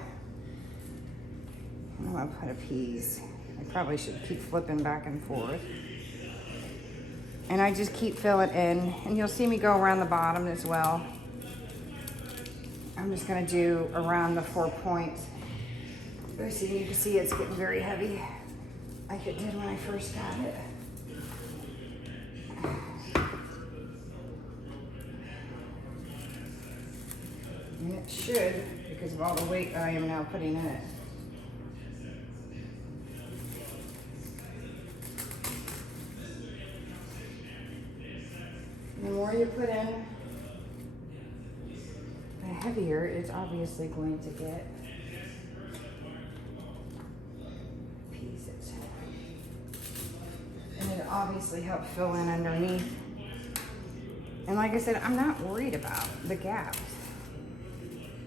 I'm gonna put a piece. I probably should keep flipping back and forth. And I just keep filling in, and you'll see me go around the bottom as well. I'm just gonna do around the 4 points. So you can see it's getting very heavy, like it did when I first got it. And it should, because of all the weight I am now putting in it. The more you put in, the heavier it's obviously going to get. Pieces. And it obviously helps fill in underneath. And like I said, I'm not worried about the gaps.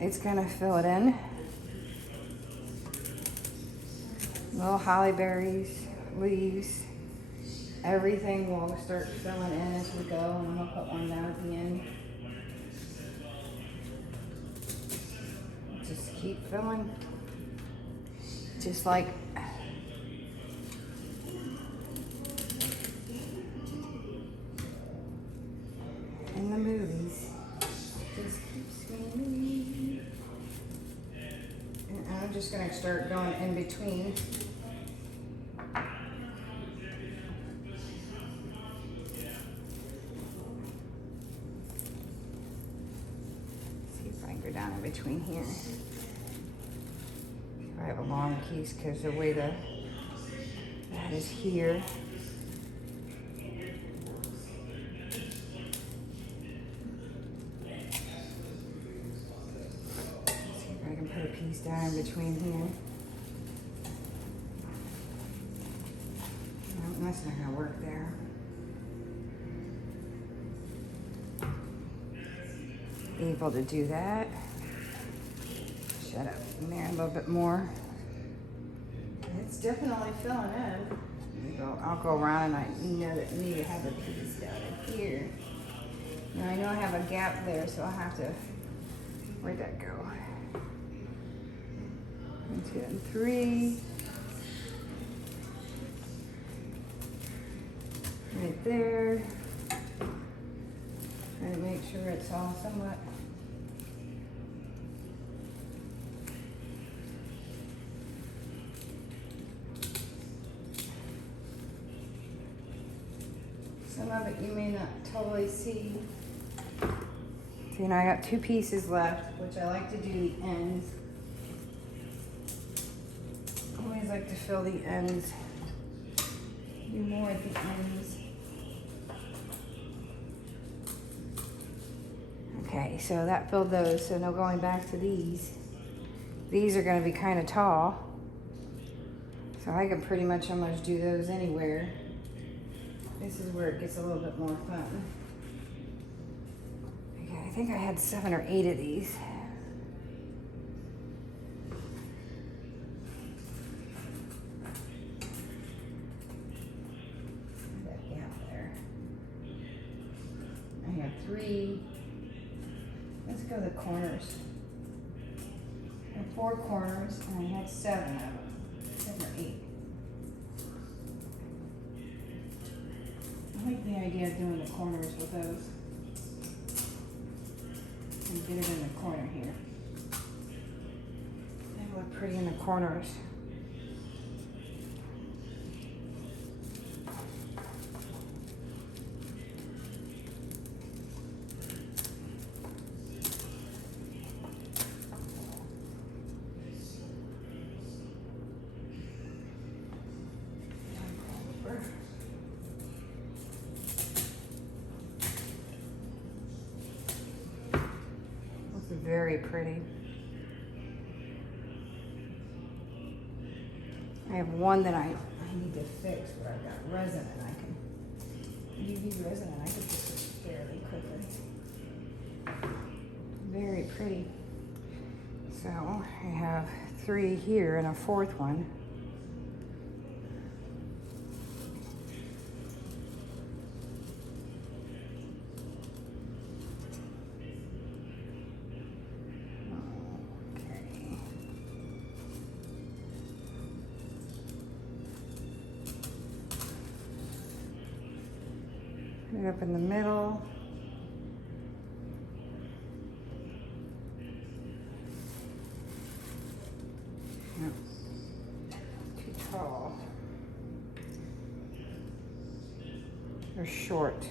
It's gonna fill it in. Little holly berries, leaves. Everything will start filling in as we go, and I'm gonna put one down at the end. Just keep filling. Just like in the movies. Just keep swimming. And I'm just gonna start going in between. Go down in between here. I have a long piece because the way that is here. Let's see if I can put a piece down in between here. No, that's not gonna work there. Able to do that. Shut up in there a little bit more. It's definitely filling in. I'll go around and I know that I need to have a piece down in here. Now I know I have a gap there, so I'll have to, where'd that go? 1, 2, and 3. Right there. Trying to make sure it's all somewhat. Some of it you may not totally see. So, you know, I got 2 pieces left, which I like to do the ends. I always like to fill the ends. Do more at the ends. Okay, so that filled those, so now going back to these. These are gonna be kind of tall. So I can pretty much almost do those anywhere. This is where it gets a little bit more fun. Okay, I think I had 7 or 8 of these. That gap there. I have 3. Let's go the corners. I have 4 corners, and I had 7 of them. 7 or 8. I like the idea of doing the corners with those. And get it in the corner here. They look pretty in the corners. Very pretty. I have one that I need to fix where I've got resin and I can UV resin and I can fix it fairly quickly. Very pretty. So I have 3 here and a 4th one. Put it up in the middle. No, too tall. They're short.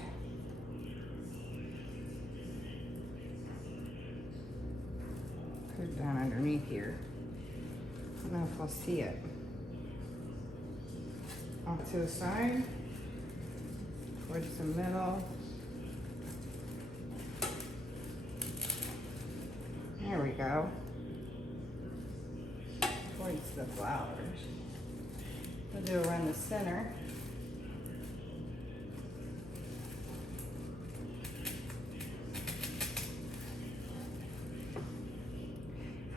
Put it down underneath here. I don't know if I'll see it. Off to the side. Towards the middle. There we go. Towards the flowers. We'll do around the center.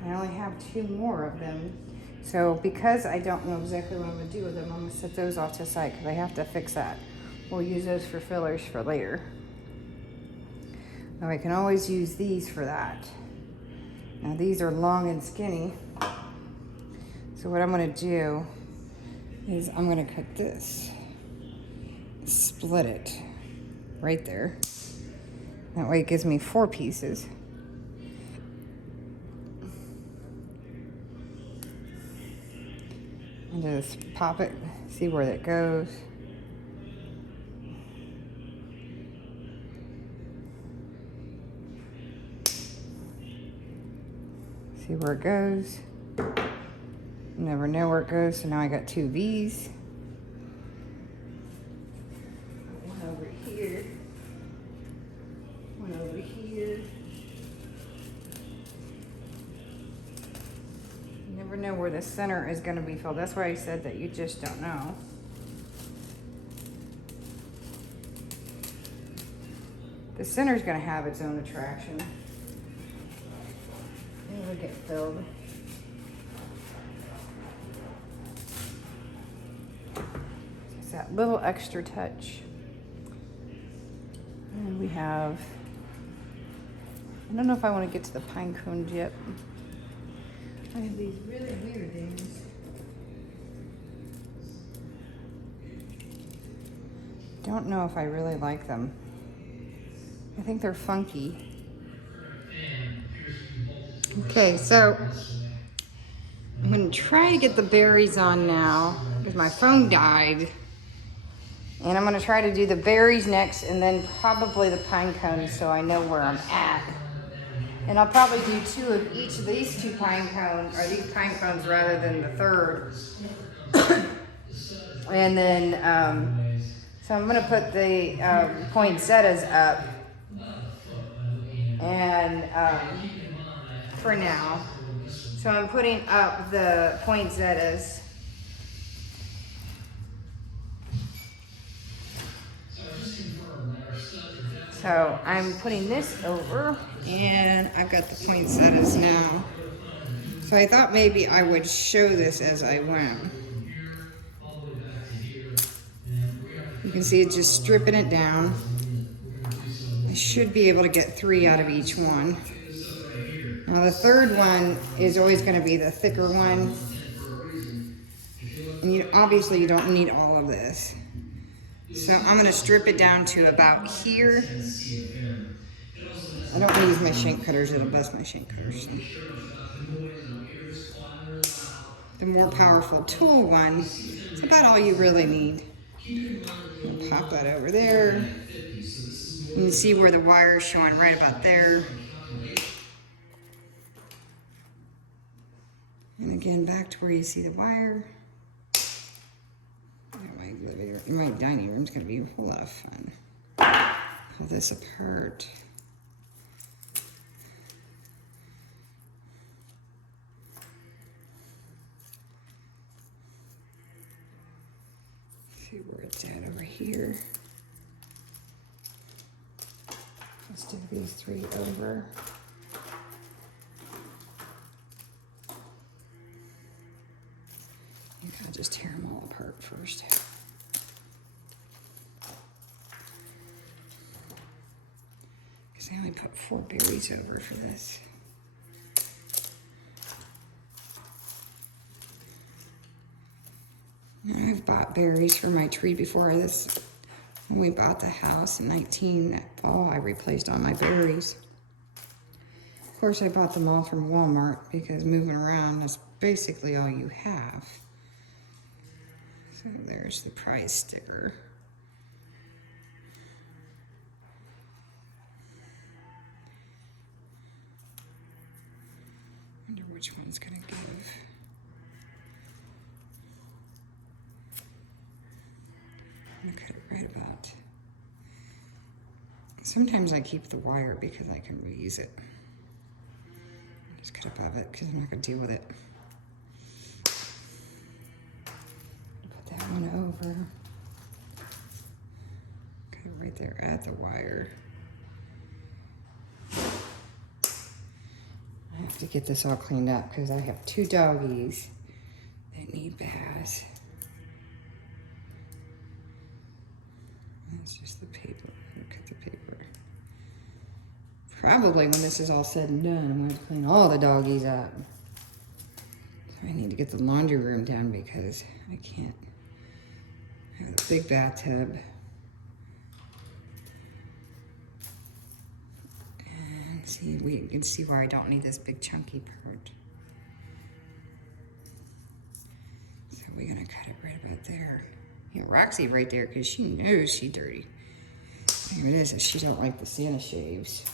I only have 2 more of them. So because I don't know exactly what I'm gonna do with them, I'm gonna set those off to the side because I have to fix that. We'll use those for fillers for later. Now I can always use these for that. Now these are long and skinny. So what I'm gonna do is I'm gonna cut this, split it right there. That way it gives me 4 pieces. And just pop it, see where that goes. See where it goes. Never know where it goes, so now I got two of these. One over here. One over here. You never know where the center is going to be filled. That's why I said that you just don't know. The center's going to have its own attraction. It'll get filled. It's that little extra touch. And we have, I don't know if I want to get to the pine cones yet. I have these really weird things. Don't know if I really like them. I think they're funky. Okay, so I'm going to try to get the berries on now because my phone died. And I'm going to try to do the berries next and then probably the pine cones so I know where I'm at. And I'll probably do two of each of these two pine cones, or these pine cones rather than the third. And then, so I'm going to put the poinsettias up. And for now. So I'm putting up the poinsettias. So I'm putting this over, and I've got the poinsettias now. So I thought maybe I would show this as I went. You can see it just stripping it down. I should be able to get 3 out of each one. Now the third one is always going to be the thicker one. And obviously you don't need all of this. So I'm going to strip it down to about here. I don't want to use my shank cutters, it'll bust my shank cutters. The more powerful tool one, it's about all you really need. I'll pop that over there. You can see where the wire is showing right about there. And again, back to where you see the wire. My dining room is going to be a whole lot of fun. Pull this apart. See where it's at over here. Let's do these 3 over. I think I'll just tear them all apart first. Because I only put 4 berries over for this. Now, I've bought berries for my tree before this. When we bought the house in that fall, I replaced all my berries. Of course, I bought them all from Walmart because moving around is basically all you have. So there's the price sticker. Wonder which one's gonna give. I'm gonna cut it right about. Sometimes I keep the wire because I can reuse it. Just cut above it because I'm not gonna deal with it. Put that one over. Cut it right there at the wire. I have to get this all cleaned up because I have 2 doggies that need baths. That's just the paper. Look at the paper. Probably when this is all said and done, I'm going to clean all the doggies up. So I need to get the laundry room done because I can't. I have a big bathtub. And see, we can see where I don't need this big chunky part. So we're going to cut it right about there. Yeah, Roxy right there because she knows she's dirty. Here it is, she don't like the Santa shaves.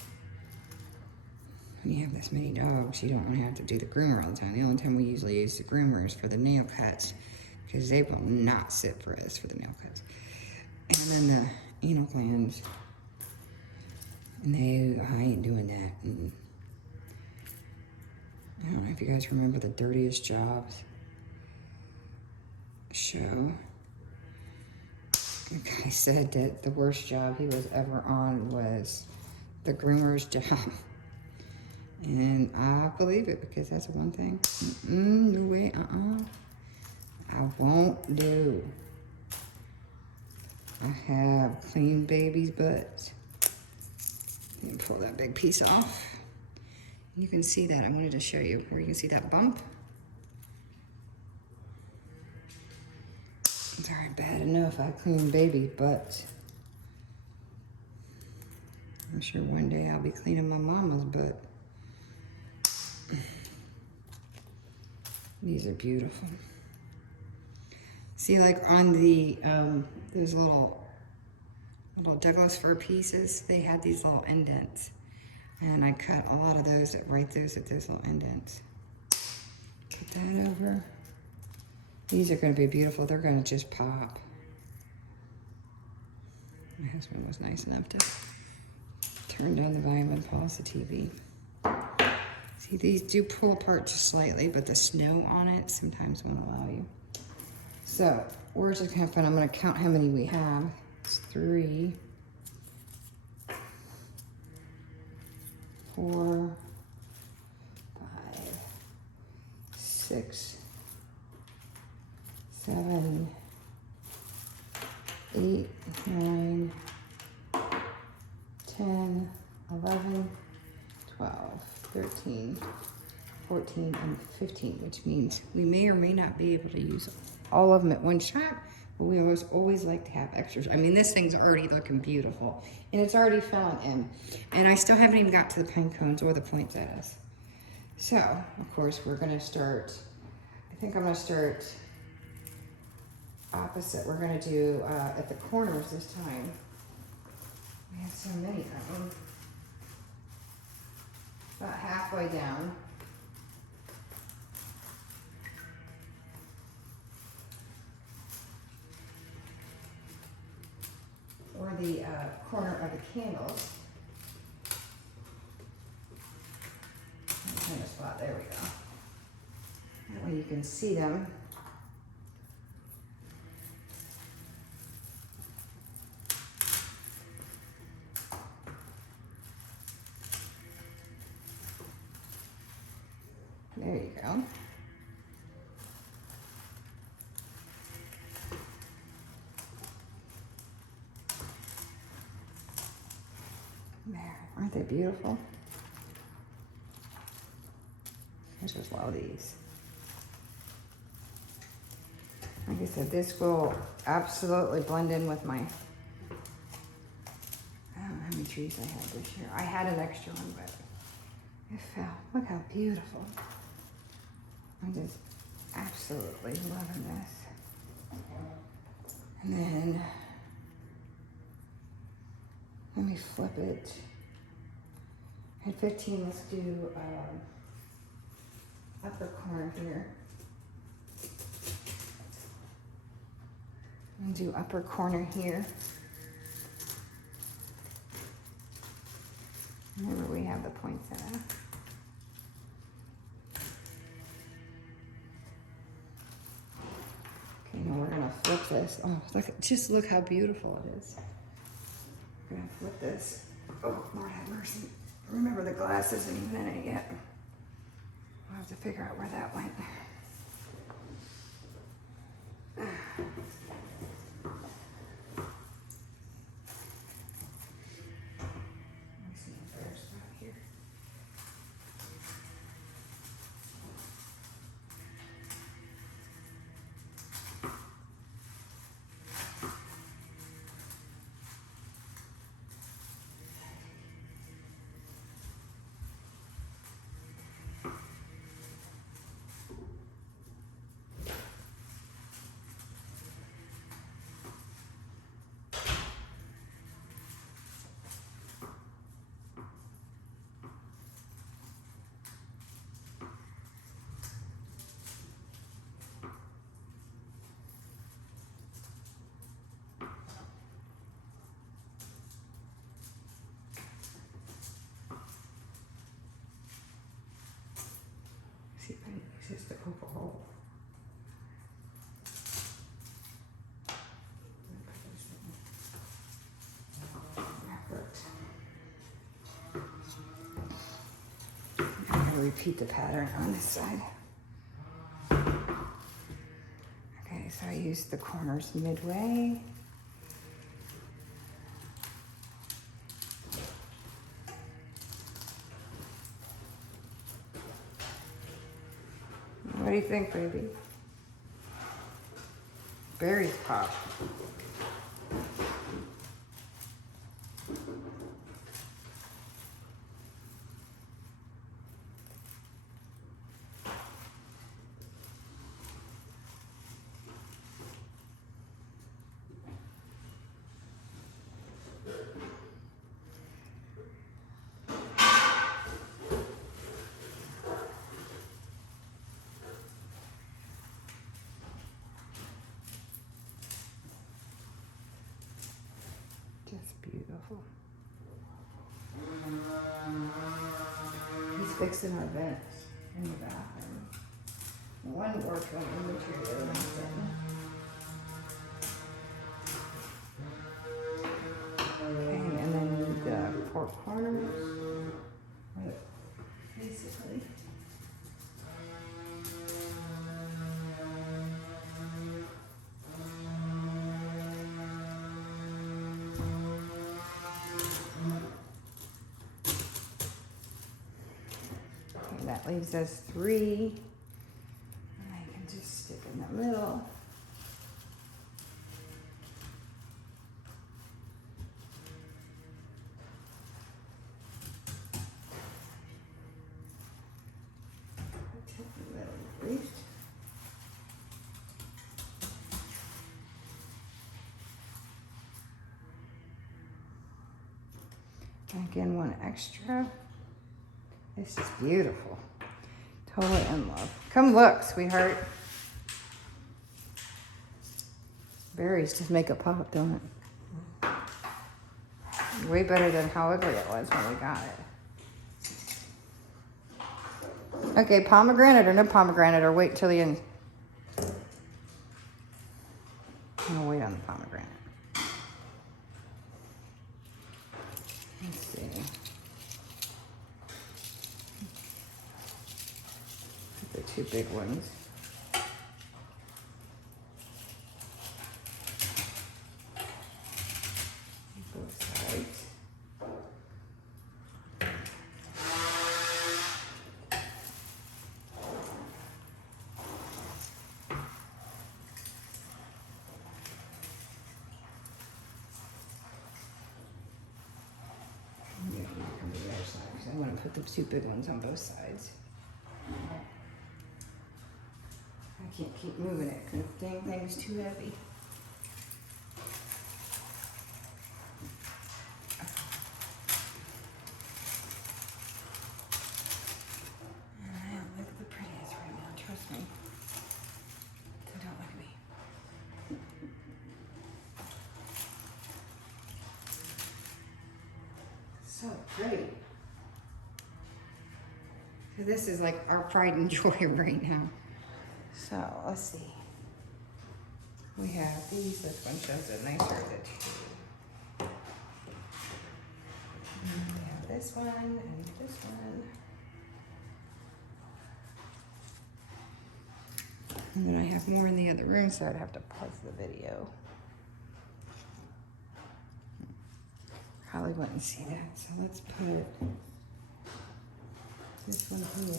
when you have this many dogs, you don't want to have to do the groomer all the time. The only time we usually use the groomer is for the nail cuts, because they will not sit for us for the nail cuts. And then the anal glands, no, I ain't doing that. I don't know if you guys remember the Dirtiest Jobs show. The guy said that the worst job he was ever on was the groomer's job. And I believe it, because that's one thing. No way, I won't do. I have clean babies' butts. Let me pull that big piece off. You can see that. I wanted to show you where you can see that bump. It's already bad enough. I clean baby butts. I'm sure one day I'll be cleaning my mama's butt. These are beautiful. See, like on the those little Douglas fir pieces, they had these little indents, and I cut a lot of those right those at those little indents. Put that over. These are going to be beautiful. They're going to just pop. My husband was nice enough to turn down the volume and pause the TV. See, these do pull apart just slightly, but the snow on it sometimes won't allow you. So we're just gonna have fun. I'm gonna count how many we have. It's 3, 4, 5, 6, 7, 8, 9, 10, 11, 12, 13, 14, and 15, which means we may or may not be able to use all of them at one shot, but we always like to have extras. I mean, this thing's already looking beautiful, and it's already filling in, and I still haven't even got to the pine cones or the poinsettias. So, of course, we're gonna start, I think I'm gonna start opposite. We're gonna do at the corners this time. We have so many of them. About halfway down. Or the corner of the candles. Find a spot, there we go. That way you can see them. There you go. There, aren't they beautiful? I just love these. Like I said, this will absolutely blend in with my, I don't know how many trees I had this year. I had an extra one, but it fell. Look how beautiful. I'm just absolutely loving this. And then, let me flip it. I had 15, let's do upper corner here. And do upper corner here. Remember, we have the poinsettia. Okay, now we're gonna flip this. Oh, look! Just look how beautiful it is. We're gonna flip this. Oh, Lord have mercy. Remember, the glass isn't even in it yet. We'll have to figure out where that went. repeat the pattern on this side. Okay, so I used the corners midway. What do you think, baby? Berries pop. Just beautiful. He's fixing our vents in the bathroom. One worked on the material. Okay, and then the four corners. Basically. That leaves us 3. I can just stick in the middle. Take the middle crease. Again, one extra. This is beautiful. Totally in love. Come look, sweetheart. Berries just make it pop, don't it? Way better than how ugly it was when we got it. Okay, pomegranate or no pomegranate, or wait till the end. I'm gonna wait on the pomegranate. Let's see. The 2 big ones. Both sides. Yeah, come to the other side, because I want to put the 2 big ones on both sides. I can't keep moving it because the dang thing's too heavy. I don't look the prettiest right now, trust me. So don't look at me. So pretty. So this is like our pride and joy right now. So let's see. We have these. This one shows it nicer of the 2. And we have this one and this one. And then I have more in the other room, so I'd have to pause the video. Probably wouldn't see that, so let's put this one here.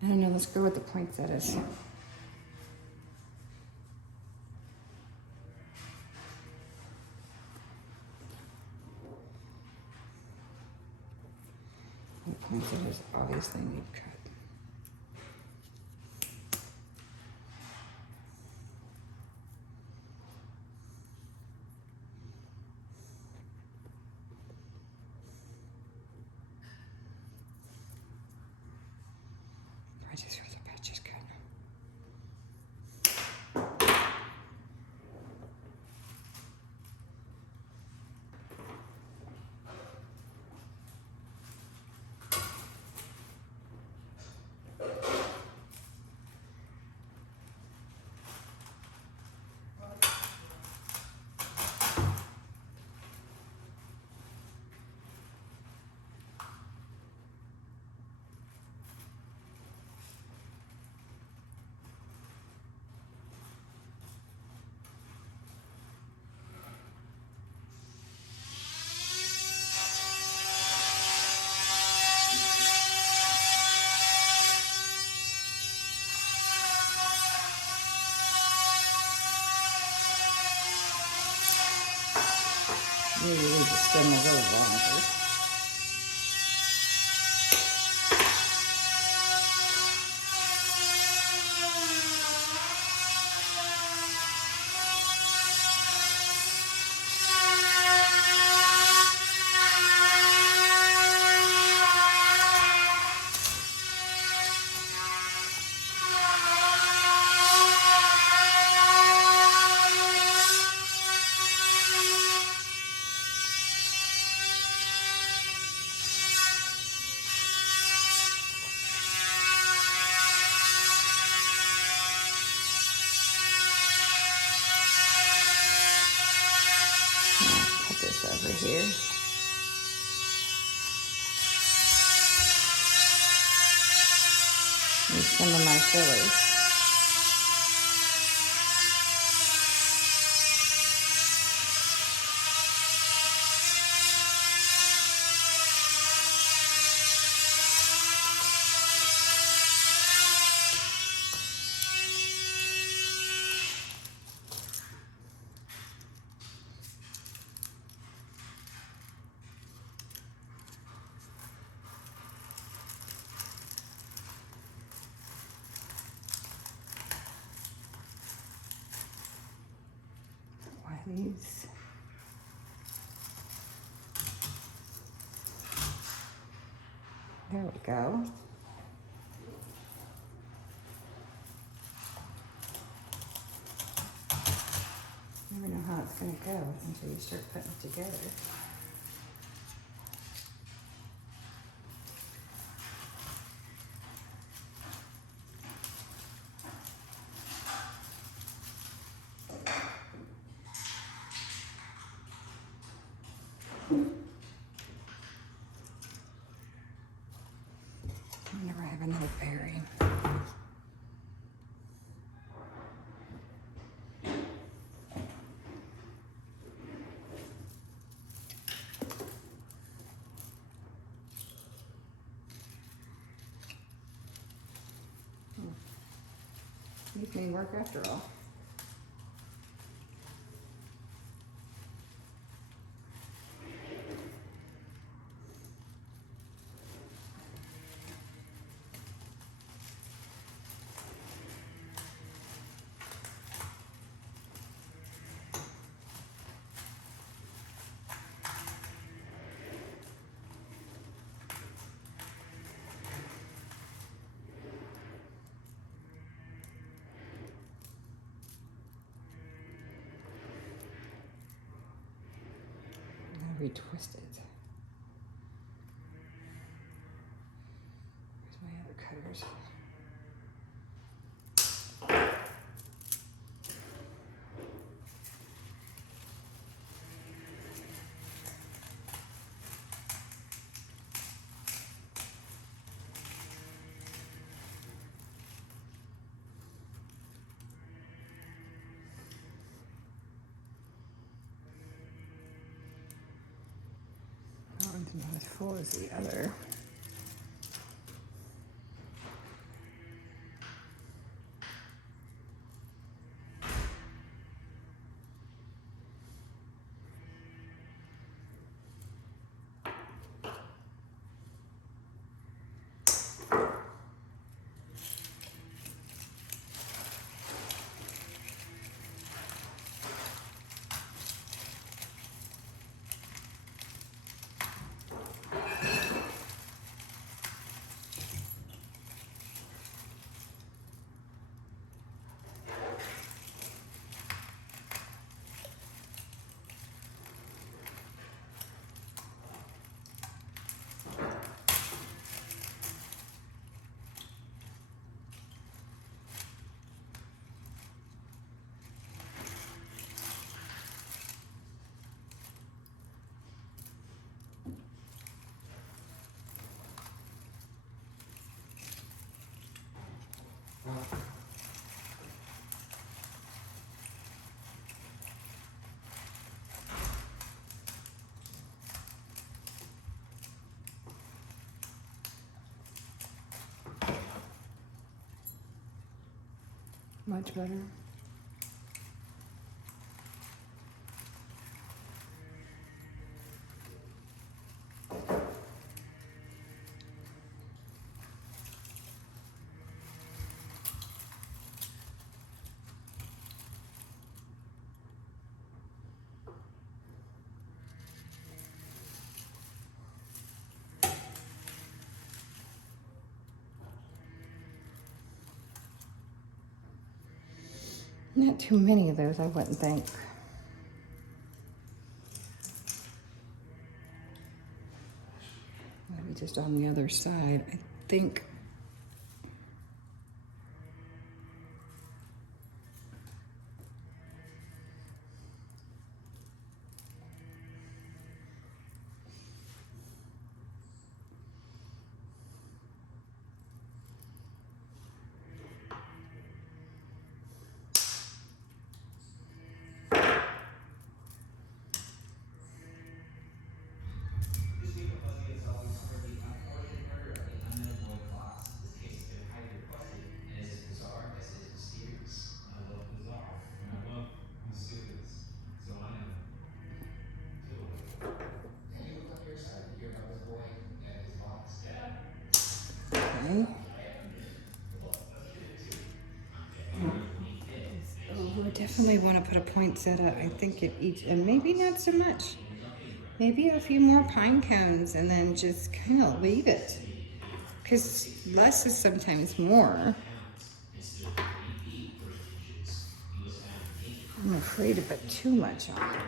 I don't know, let's go with the poinsettias. The poinsettias obviously need cut. I just feel the patch is good. Maybe leave the stem a little longer. Put this over here. And some of my fillers. These. There we go. You never know how it's going to go until you start putting it together. I never have another pairing. These may work after all. Retwist it. Where's my other cutters? That one's not as full as the other. Much better. Not too many of those, I wouldn't think. Maybe just on the other side, I think. Okay. Oh, I definitely want to put a poinsettia, I think, at each, and maybe not so much. Maybe a few more pine cones and then just kind of leave it. Because less is sometimes more. I'm afraid to put too much on it.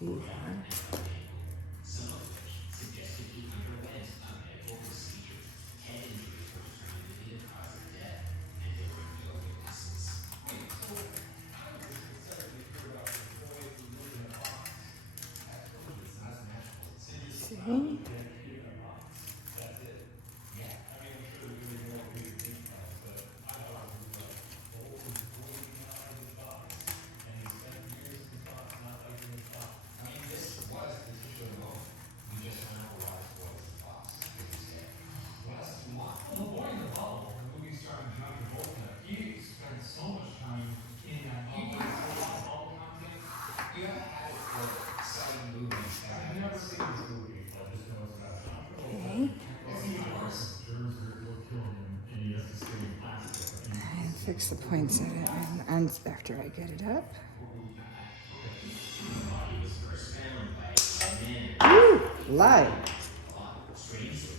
These are. Some of which suggested he underwent a medical procedure. Head injuries were determined to be the cause of death, and there were no witnesses. Wait, so I was just excited to hear about the boy who lived in a box. Absolutely, it's not as magical. It's just See? dedicated in a box. That's it. Yeah. I mean, I'm sure there's going to be more weird details, but I thought it was like the whole boy came out of his box, and he spent years in his box, not liking his box. I mean, this was the titular moment. We just don't know why this boy was in the box because he's dead. What else do you want? Well, the boy in the bubble, the movie starring John Travolta, he spent so much time in that bubble. He put a lot of bubble content. You have a habit for citing movies. I've never seen this movie. I just know it's about John Travolta. Okay. It's even worse. Germs will kill him, and he has to stay in plastic. And fix the poinsettia and after I get it up. The body was first found by a man. Woo! Light. Strangely,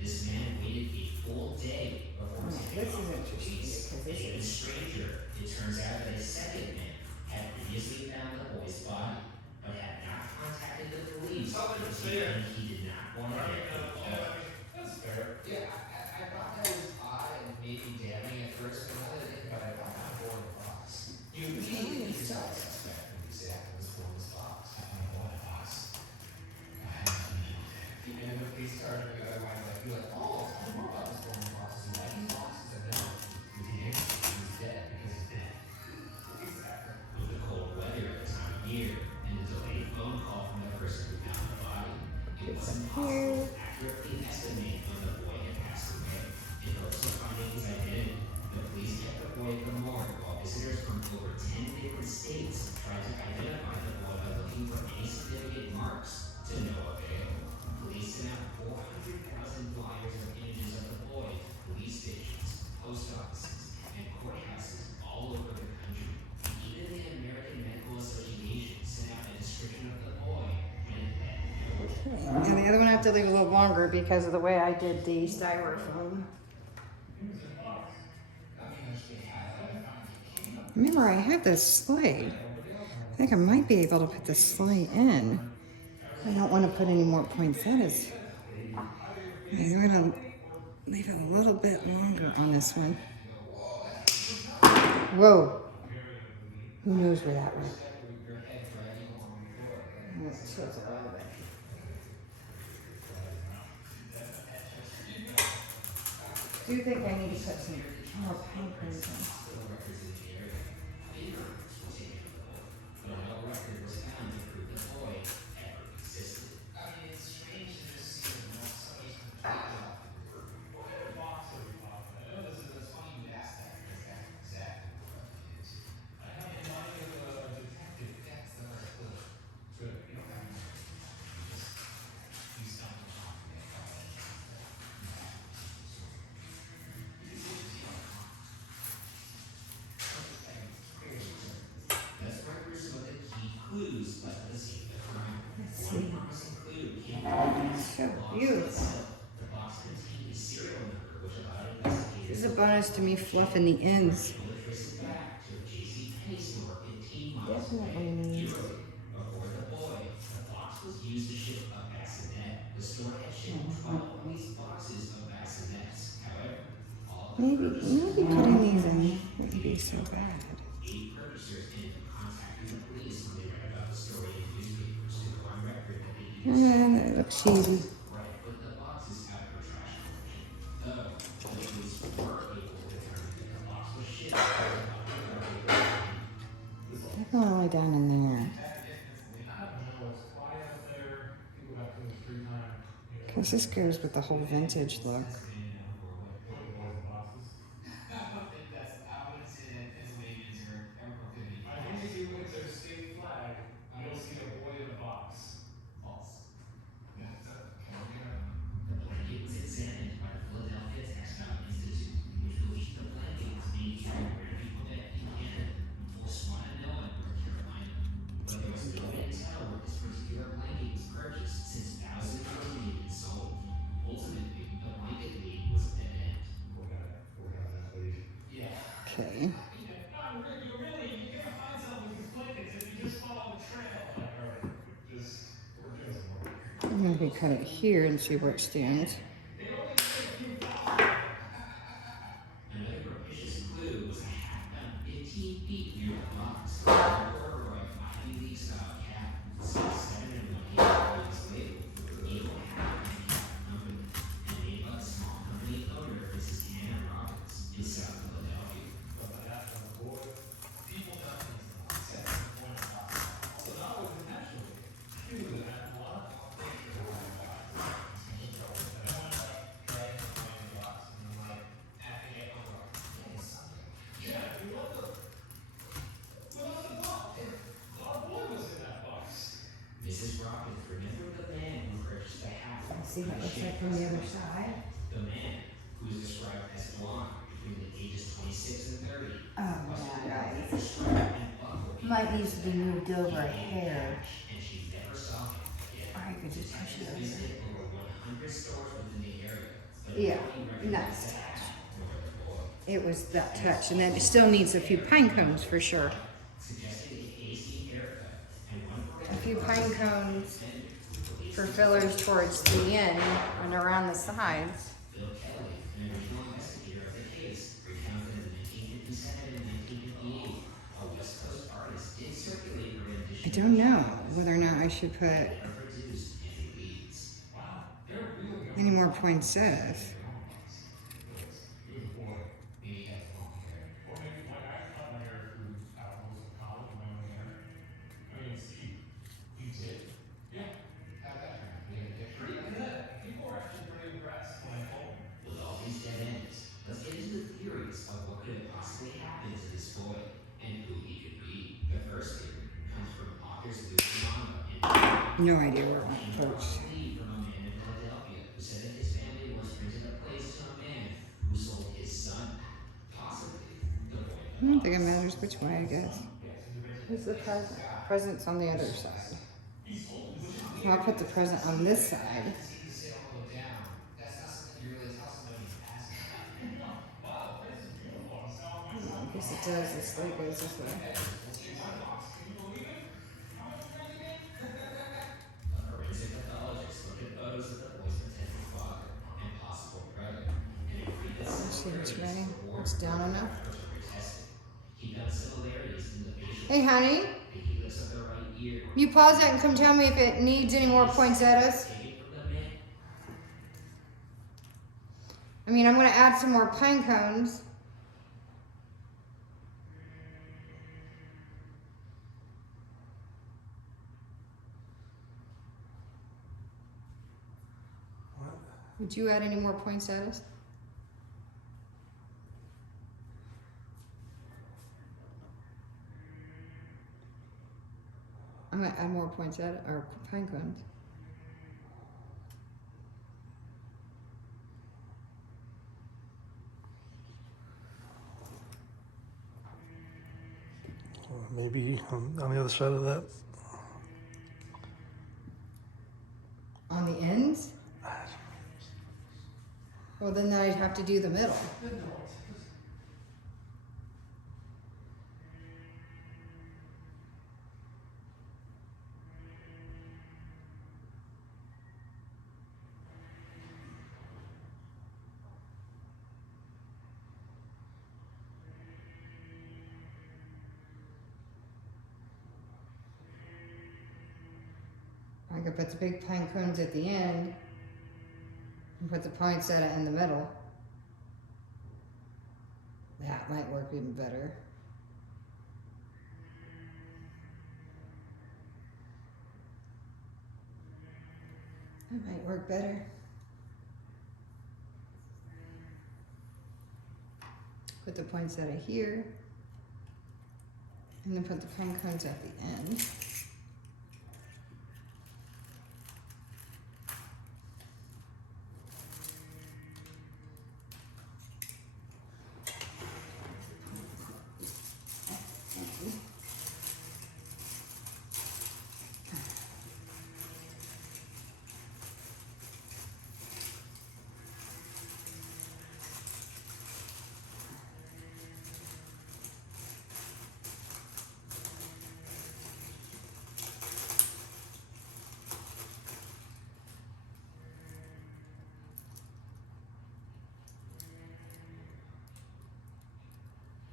this man waited a full day before taking This off is with interesting police. because this Even is. stranger, it turns out that a second man had previously found the boy's body, but had not contacted the police because he did not want to get involved. That's fair. Yeah, I thought that was odd and maybe damning at first, but now that I think about it, I found a boy in the box. You immediately decide suspect when you say I was born in this box. I found a boy in the box. And then the police charge me otherwise, like, you're like, oh, tell me more about this boy in the box. Is he like these boxes? And no, he's dead because he's dead. Exactly. With the cold weather at the time of year and the delayed phone call from the person who found the body, it wasn't possible to accurately estimate when the boy had passed away. In hopes of finding his identity, the police kept the boy at the morgue while visitors from over 10 different states tried to identify the boy by looking for any significant marks, to no avail. Police sent out 400,000 flyers of images of the boy to police stations, post offices, and courthouses all over the country. Even the American Medical Association sent out a description of the boy, and it had no response. And the other one I have to leave a little longer because of the way I did the styrofoam. Remember, I have this sleigh. I think I might be able to put the sleigh in. I don't want to put any more poinsettias. I'm going to leave it a little bit longer on this one. Whoa. Who knows where that went? Do you think I need to put some more pine cones in? So box beautiful. itself. The box contained a serial number which allowed investigators This is a bonus to me fluffing the ends. able to trace it back to a JCPenney store 15 miles Definitely away. needs. Eerily, before the boy, the box was used to ship a bassinet. The store had shipped 12 of these boxes of bassinets. However, all but the Maybe putting these in wouldn't be so bad. 8 purchasers ended up contacting the police when they read about the story in newspapers to go on record that they even And that looks cheesy. put the boxes out of her trash collection. Though the police were able to determine that the box was shipped to Dr. Garfield. Definitely down in there. I don't know, it's quiet up there, people got too much free time. Because this goes with the whole vintage look. What are the boys in boxes? I wouldn't say that Pennsylvanians are ever prohibited. I think if you look at their state flag, you'll see a boy in a box. False. Yeah, The blanket was examined by the Philadelphia Textile Institute, which believed the blanket was made either in Rarity, Quebec in Canada, or Swananoa, North Carolina. But there was no way to tell where this particular blanket was purchased since thousands were made and sold. Ultimately, the blanket lead was a dead end. Work out that lead. Yeah. Okay. You're gonna find something with these blankets if you just follow the trail. Alright, we're doing some work. I'm going to cut it here and see where it stands. Another propitious clue was a hat found 15 feet near the box. A corduroy Ivy League style cap, some 7 1/8 was labeled Eagle Hat and Cap Company, and made by the small company owner, Mrs. Hannah Robbins, in South Philadelphia. But the hat on the boy, people got these boxes. That's the point of box. So that was intentionally. He was an hat a lot. Mrs. Robbins remembered the man who purchased the hat. See what it looks like from the other side. The man, who is described as blonde between the ages 26 and 30, Oh, yeah, guys. and buckled Might need to be moved over a hair. and she never saw him again. Or I could just push it over. Visited over 100 stores within the area, but Yeah, nobody recognized nice the hat nor the boy. It was that touch. And then it still needs a few pine cones for sure. Suggested a hasty haircut and one for A few pine cones for fillers towards the end and around the sides. Bill Kelly, an original investigator of the case, recounted in 1957 and 1958, a West Coast artist did circulate her rendition I don't know whether or not I should put never produced any leads. Wow, they're really good. any more poinsettias. He was a boy. Maybe he had long hair. Or maybe like I cut my hair throughout most of college, my own hair. I mean, Steve, you did? Yeah. How'd that turn out? You get a picture? Pretty good. People were actually pretty impressed when I told them. With all these dead ends, let's get into the theories of what could have possibly happened to this boy and who he could be. The first theory comes from authors Lucy Mama and No idea where it goes. lead from a man in Philadelphia who said that his family once rented a place to a man who sold his son. Possibly the boy. I don't think it matters which way, I guess. Who's the present? Present's on the other side. So I'll put the present on this side. Seem to sit all the way down. That's not something you really tell somebody in passing. I guess it does. This way goes this way. A forensic pathologist looked at photos of the boy's potential father and possible brother, and agreed that Let's see which way. rewards It's down enough. were tested. He found similarities in the facial Hey, honey, the helix of the right ear you pause that and come tell me if it needs any more poinsettias. taken from the man. I mean, I'm going to add some more pine cones. What? Would you add any more poinsettias? I'm going to add more poinsettia or pine cones. Or maybe on the other side of that. On the ends? Well, then I'd have to do the middle. I could put the big pine cones at the end and put the poinsettia in the middle. That might work even better. That might work better. Put the poinsettia here, and then put the pine cones at the end.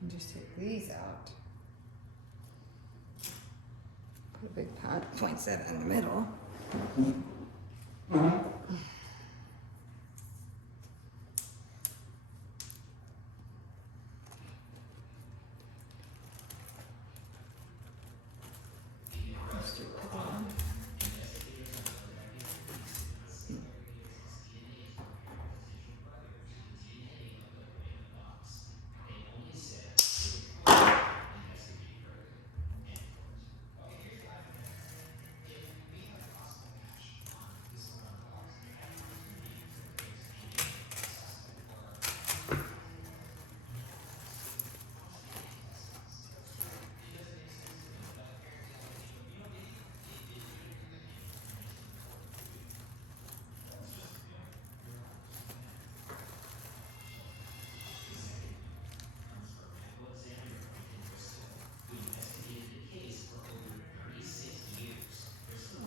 And just take these out. Put a big poinsettia in the middle.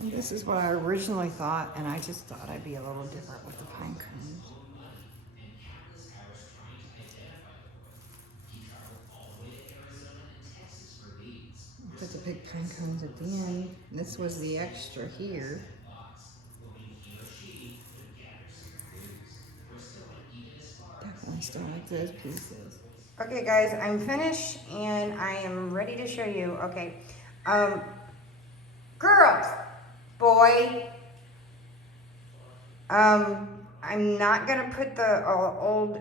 This is what I originally thought, and I just thought I'd be a little different with the pine cones. Put the big pine cones at the end. This was the extra here. Definitely still like those pieces. Okay guys, I'm finished and I am ready to show you. Okay, girls, boy, I'm not gonna put the old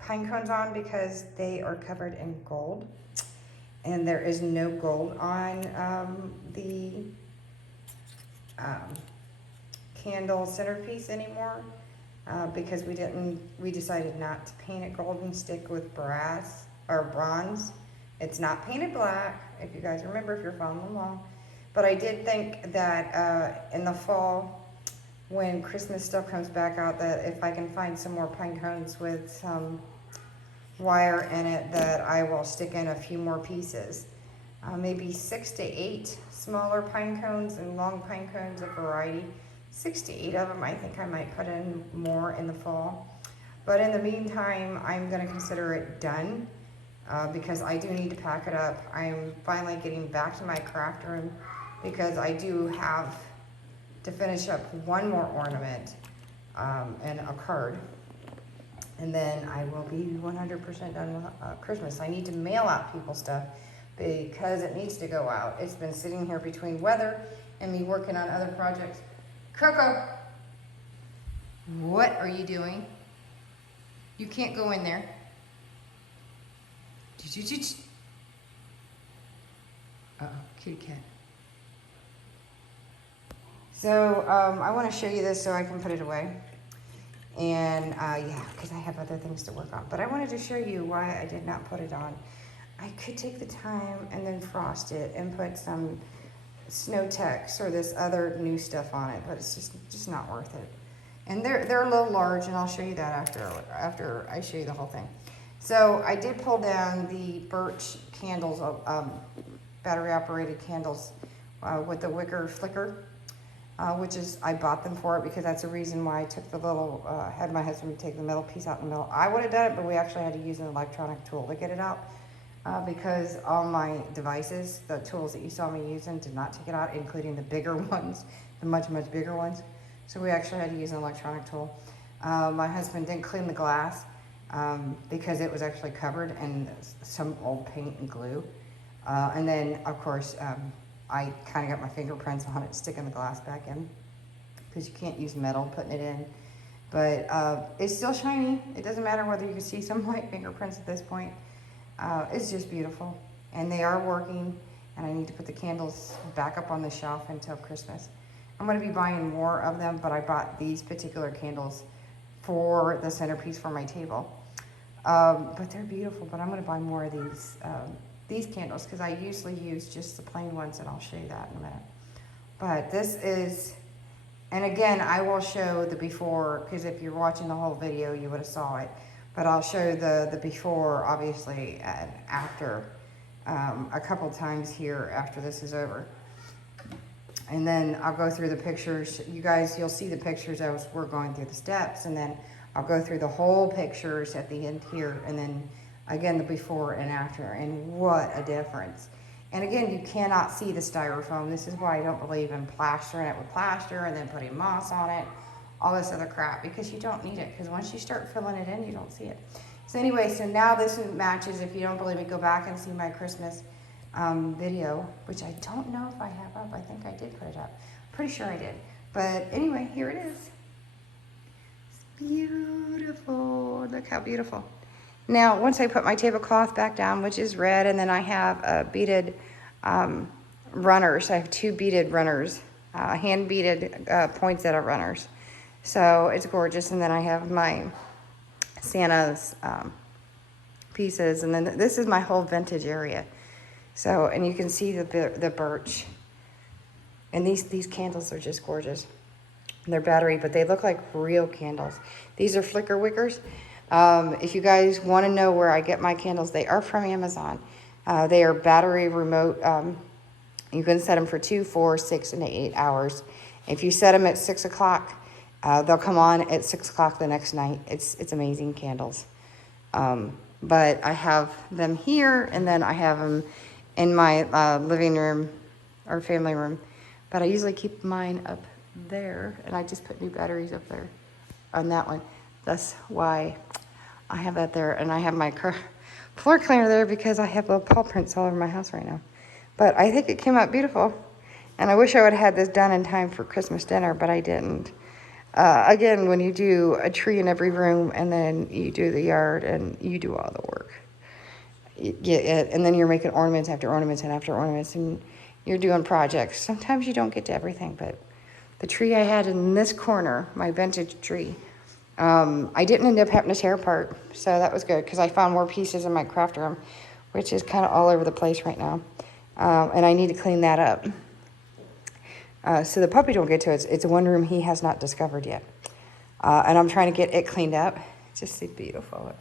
pine cones on because they are covered in gold, and there is no gold on the candle centerpiece anymore because we decided not to paint it gold and stick with brass or bronze. It's not painted black, if you guys remember, if you're following along. But I did think that in the fall, when Christmas stuff comes back out, that if I can find some more pine cones with some wire in it, that I will stick in a few more pieces. Maybe 6 to 8 smaller pine cones and long pine cones, a variety. 6 to 8 of them, I think I might put in more in the fall. But in the meantime, I'm gonna consider it done because I do need to pack it up. I'm finally getting back to my craft room because I do have to finish up one more ornament and a card. And then I will be 100% done with Christmas. I need to mail out people stuff because it needs to go out. It's been sitting here between weather and me working on other projects. Coco, what are you doing? You can't go in there. Uh-oh, kitty cat. So I want to show you this so I can put it away. And yeah, because I have other things to work on. But I wanted to show you why I did not put it on. I could take the time and then frost it and put some Snow Tex or this other new stuff on it, but it's just not worth it. And they're a little large, and I'll show you that after I show you the whole thing. So I did pull down the birch candles, battery operated candles with the wicker flicker, which is, I bought them for it because that's the reason why I took the little, had my husband take the metal piece out in the middle. I would have done it, but we actually had to use an electronic tool to get it out because all my devices, the tools that you saw me using, did not take it out, including the bigger ones, the much bigger ones. So we actually had to use an electronic tool. My husband didn't clean the glass because it was actually covered in some old paint and glue. And then, of course, I kind of got my fingerprints on it, sticking the glass back in because you can't use metal putting it in. But it's still shiny. It doesn't matter whether you can see some white fingerprints at this point. It's just beautiful. And they are working. And I need to put the candles back up on the shelf until Christmas. I'm going to be buying more of them, but I bought these particular candles for the centerpiece for my table. But they're beautiful, but I'm going to buy more of these candles because I usually use just the plain ones, and I'll show you that in a minute. But this is, and again, I will show the before, because if you're watching the whole video, you would have saw it. But I'll show the before, obviously, and after, a couple times here after this is over. And then I'll go through the pictures. You guys, you'll see the pictures as we're going through the steps. And then I'll go through the whole pictures at the end here. And then again, the before and after. And what a difference. And again, you cannot see the styrofoam. This is why I don't believe in plastering it with plaster and then putting moss on it. All this other crap. Because you don't need it. Because once you start filling it in, you don't see it. So anyway, so now this matches. If you don't believe me, go back and see my Christmas video, which I don't know if I have up. I think I did put it up. Pretty sure I did. But anyway, here it is. It's beautiful. Look how beautiful. Now, once I put my tablecloth back down, which is red, and then I have beaded runners. I have 2 beaded runners, hand beaded poinsettia runners. So it's gorgeous. And then I have my Santa's pieces. And then this is my whole vintage area. So, and you can see the birch. And these candles are just gorgeous. They're battery, but they look like real candles. These are flicker wickers. If you guys want to know where I get my candles, they are from Amazon. They are battery remote. You can set them for 2, 4, 6, and 8 hours. If you set them at 6 o'clock, they'll come on at 6 o'clock the next night. It's amazing candles. But I have them here, and then I have them in my living room or family room. But I usually keep mine up there, and I just put new batteries up there on that one. That's why I have that there. And I have my floor cleaner there because I have little paw prints all over my house right now. But I think it came out beautiful. And I wish I would have had this done in time for Christmas dinner, but I didn't. Again, when you do a tree in every room and then you do the yard and you do all the work, and then you're making ornaments after ornaments and after ornaments, and you're doing projects. Sometimes you don't get to everything, but the tree I had in this corner, my vintage tree, I didn't end up having to tear apart, so that was good because I found more pieces in my craft room, which is kind of all over the place right now, and I need to clean that up. So the puppy don't get to it. It's one room he has not discovered yet, and I'm trying to get it cleaned up. It's just beautiful. Look.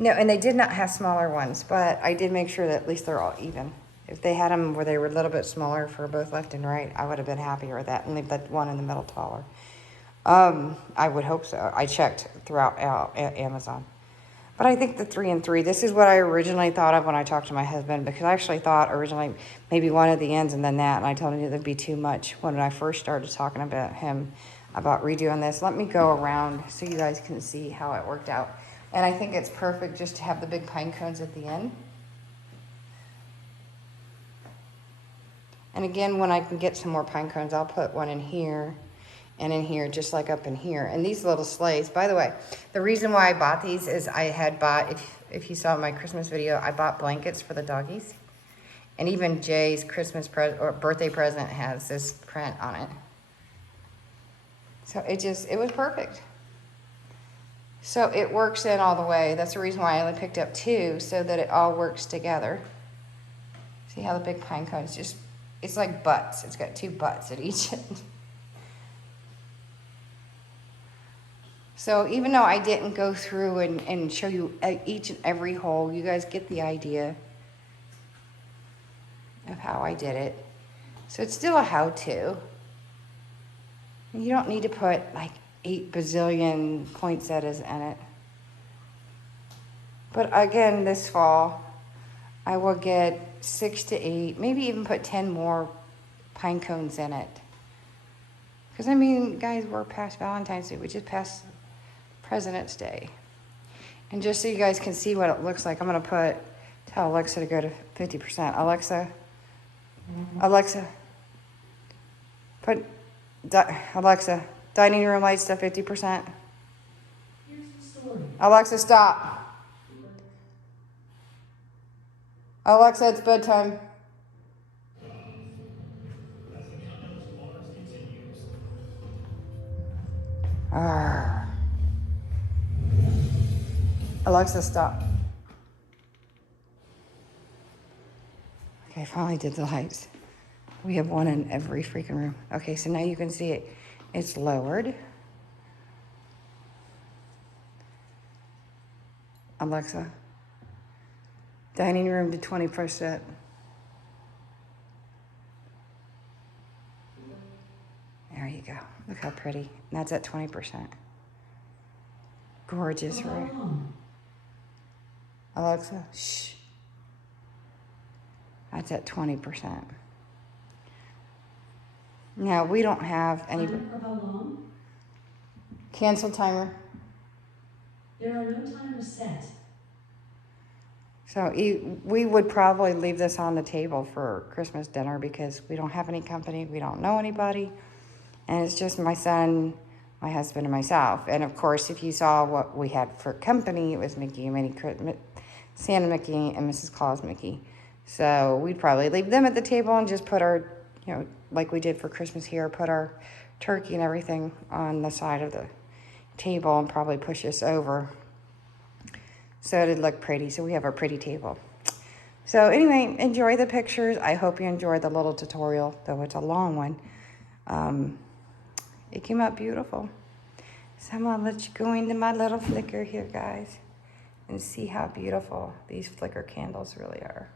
No, and they did not have smaller ones, but I did make sure that at least they're all even. If they had them where they were a little bit smaller for both left and right, I would have been happier with that and leave that one in the middle taller. I would hope so. I checked throughout Amazon. But I think the 3 and 3, this is what I originally thought of when I talked to my husband, because I actually thought originally maybe one at the ends and then that, and I told him it would be too much when I first started talking about him about redoing this. Let me go around so you guys can see how it worked out. And I think it's perfect just to have the big pine cones at the end. And again, when I can get some more pine cones, I'll put one in here and in here, just like up in here. And these little sleighs, by the way, the reason why I bought these is I had bought, if you saw my Christmas video, I bought blankets for the doggies. And even Jay's Christmas present or birthday present has this print on it. So it was perfect. So it works in all the way. That's the reason why I only picked up 2, so that it all works together. See how the big pine cones just, it's like butts. It's got 2 butts at each end. So even though I didn't go through and show you each and every hole, you guys get the idea of how I did it. So it's still a how-to. You don't need to put like 8 bazillion poinsettias in it. But again, this fall, I will get 6 to 8, maybe even put 10 more pine cones in it. Because I mean, guys, we're past Valentine's Day. We just passed President's Day. And just so you guys can see what it looks like, I'm gonna tell Alexa to go to 50%. Alexa, Alexa, dining room lights to 50%. Here's the story. Alexa, stop. Alexa, it's bedtime. As the countdown to Mars continues. Arrgh. Alexa, stop. Okay, I finally did the lights. We have one in every freaking room. Okay, so now you can see it. It's lowered. Alexa, dining room to 20%. There you go. Look how pretty. And that's at 20%. Gorgeous, right? Alexa, shh. That's at 20%. Now, we don't have any... For how long? Cancel timer. There are no timers set. So we would probably leave this on the table for Christmas dinner because we don't have any company. We don't know anybody. And it's just my son, my husband, and myself. And of course, if you saw what we had for company, it was Mickey and Minnie, Santa Mickey and Mrs. Claus Mickey. So we'd probably leave them at the table and just put our, you know, like we did for Christmas here, put our turkey and everything on the side of the table and probably push this over so it'd look pretty. So we have our pretty table. So anyway, enjoy the pictures. I hope you enjoyed the little tutorial, though it's a long one. It came out beautiful. So I'm gonna let you go into my little flicker here, guys, and see how beautiful these flicker candles really are.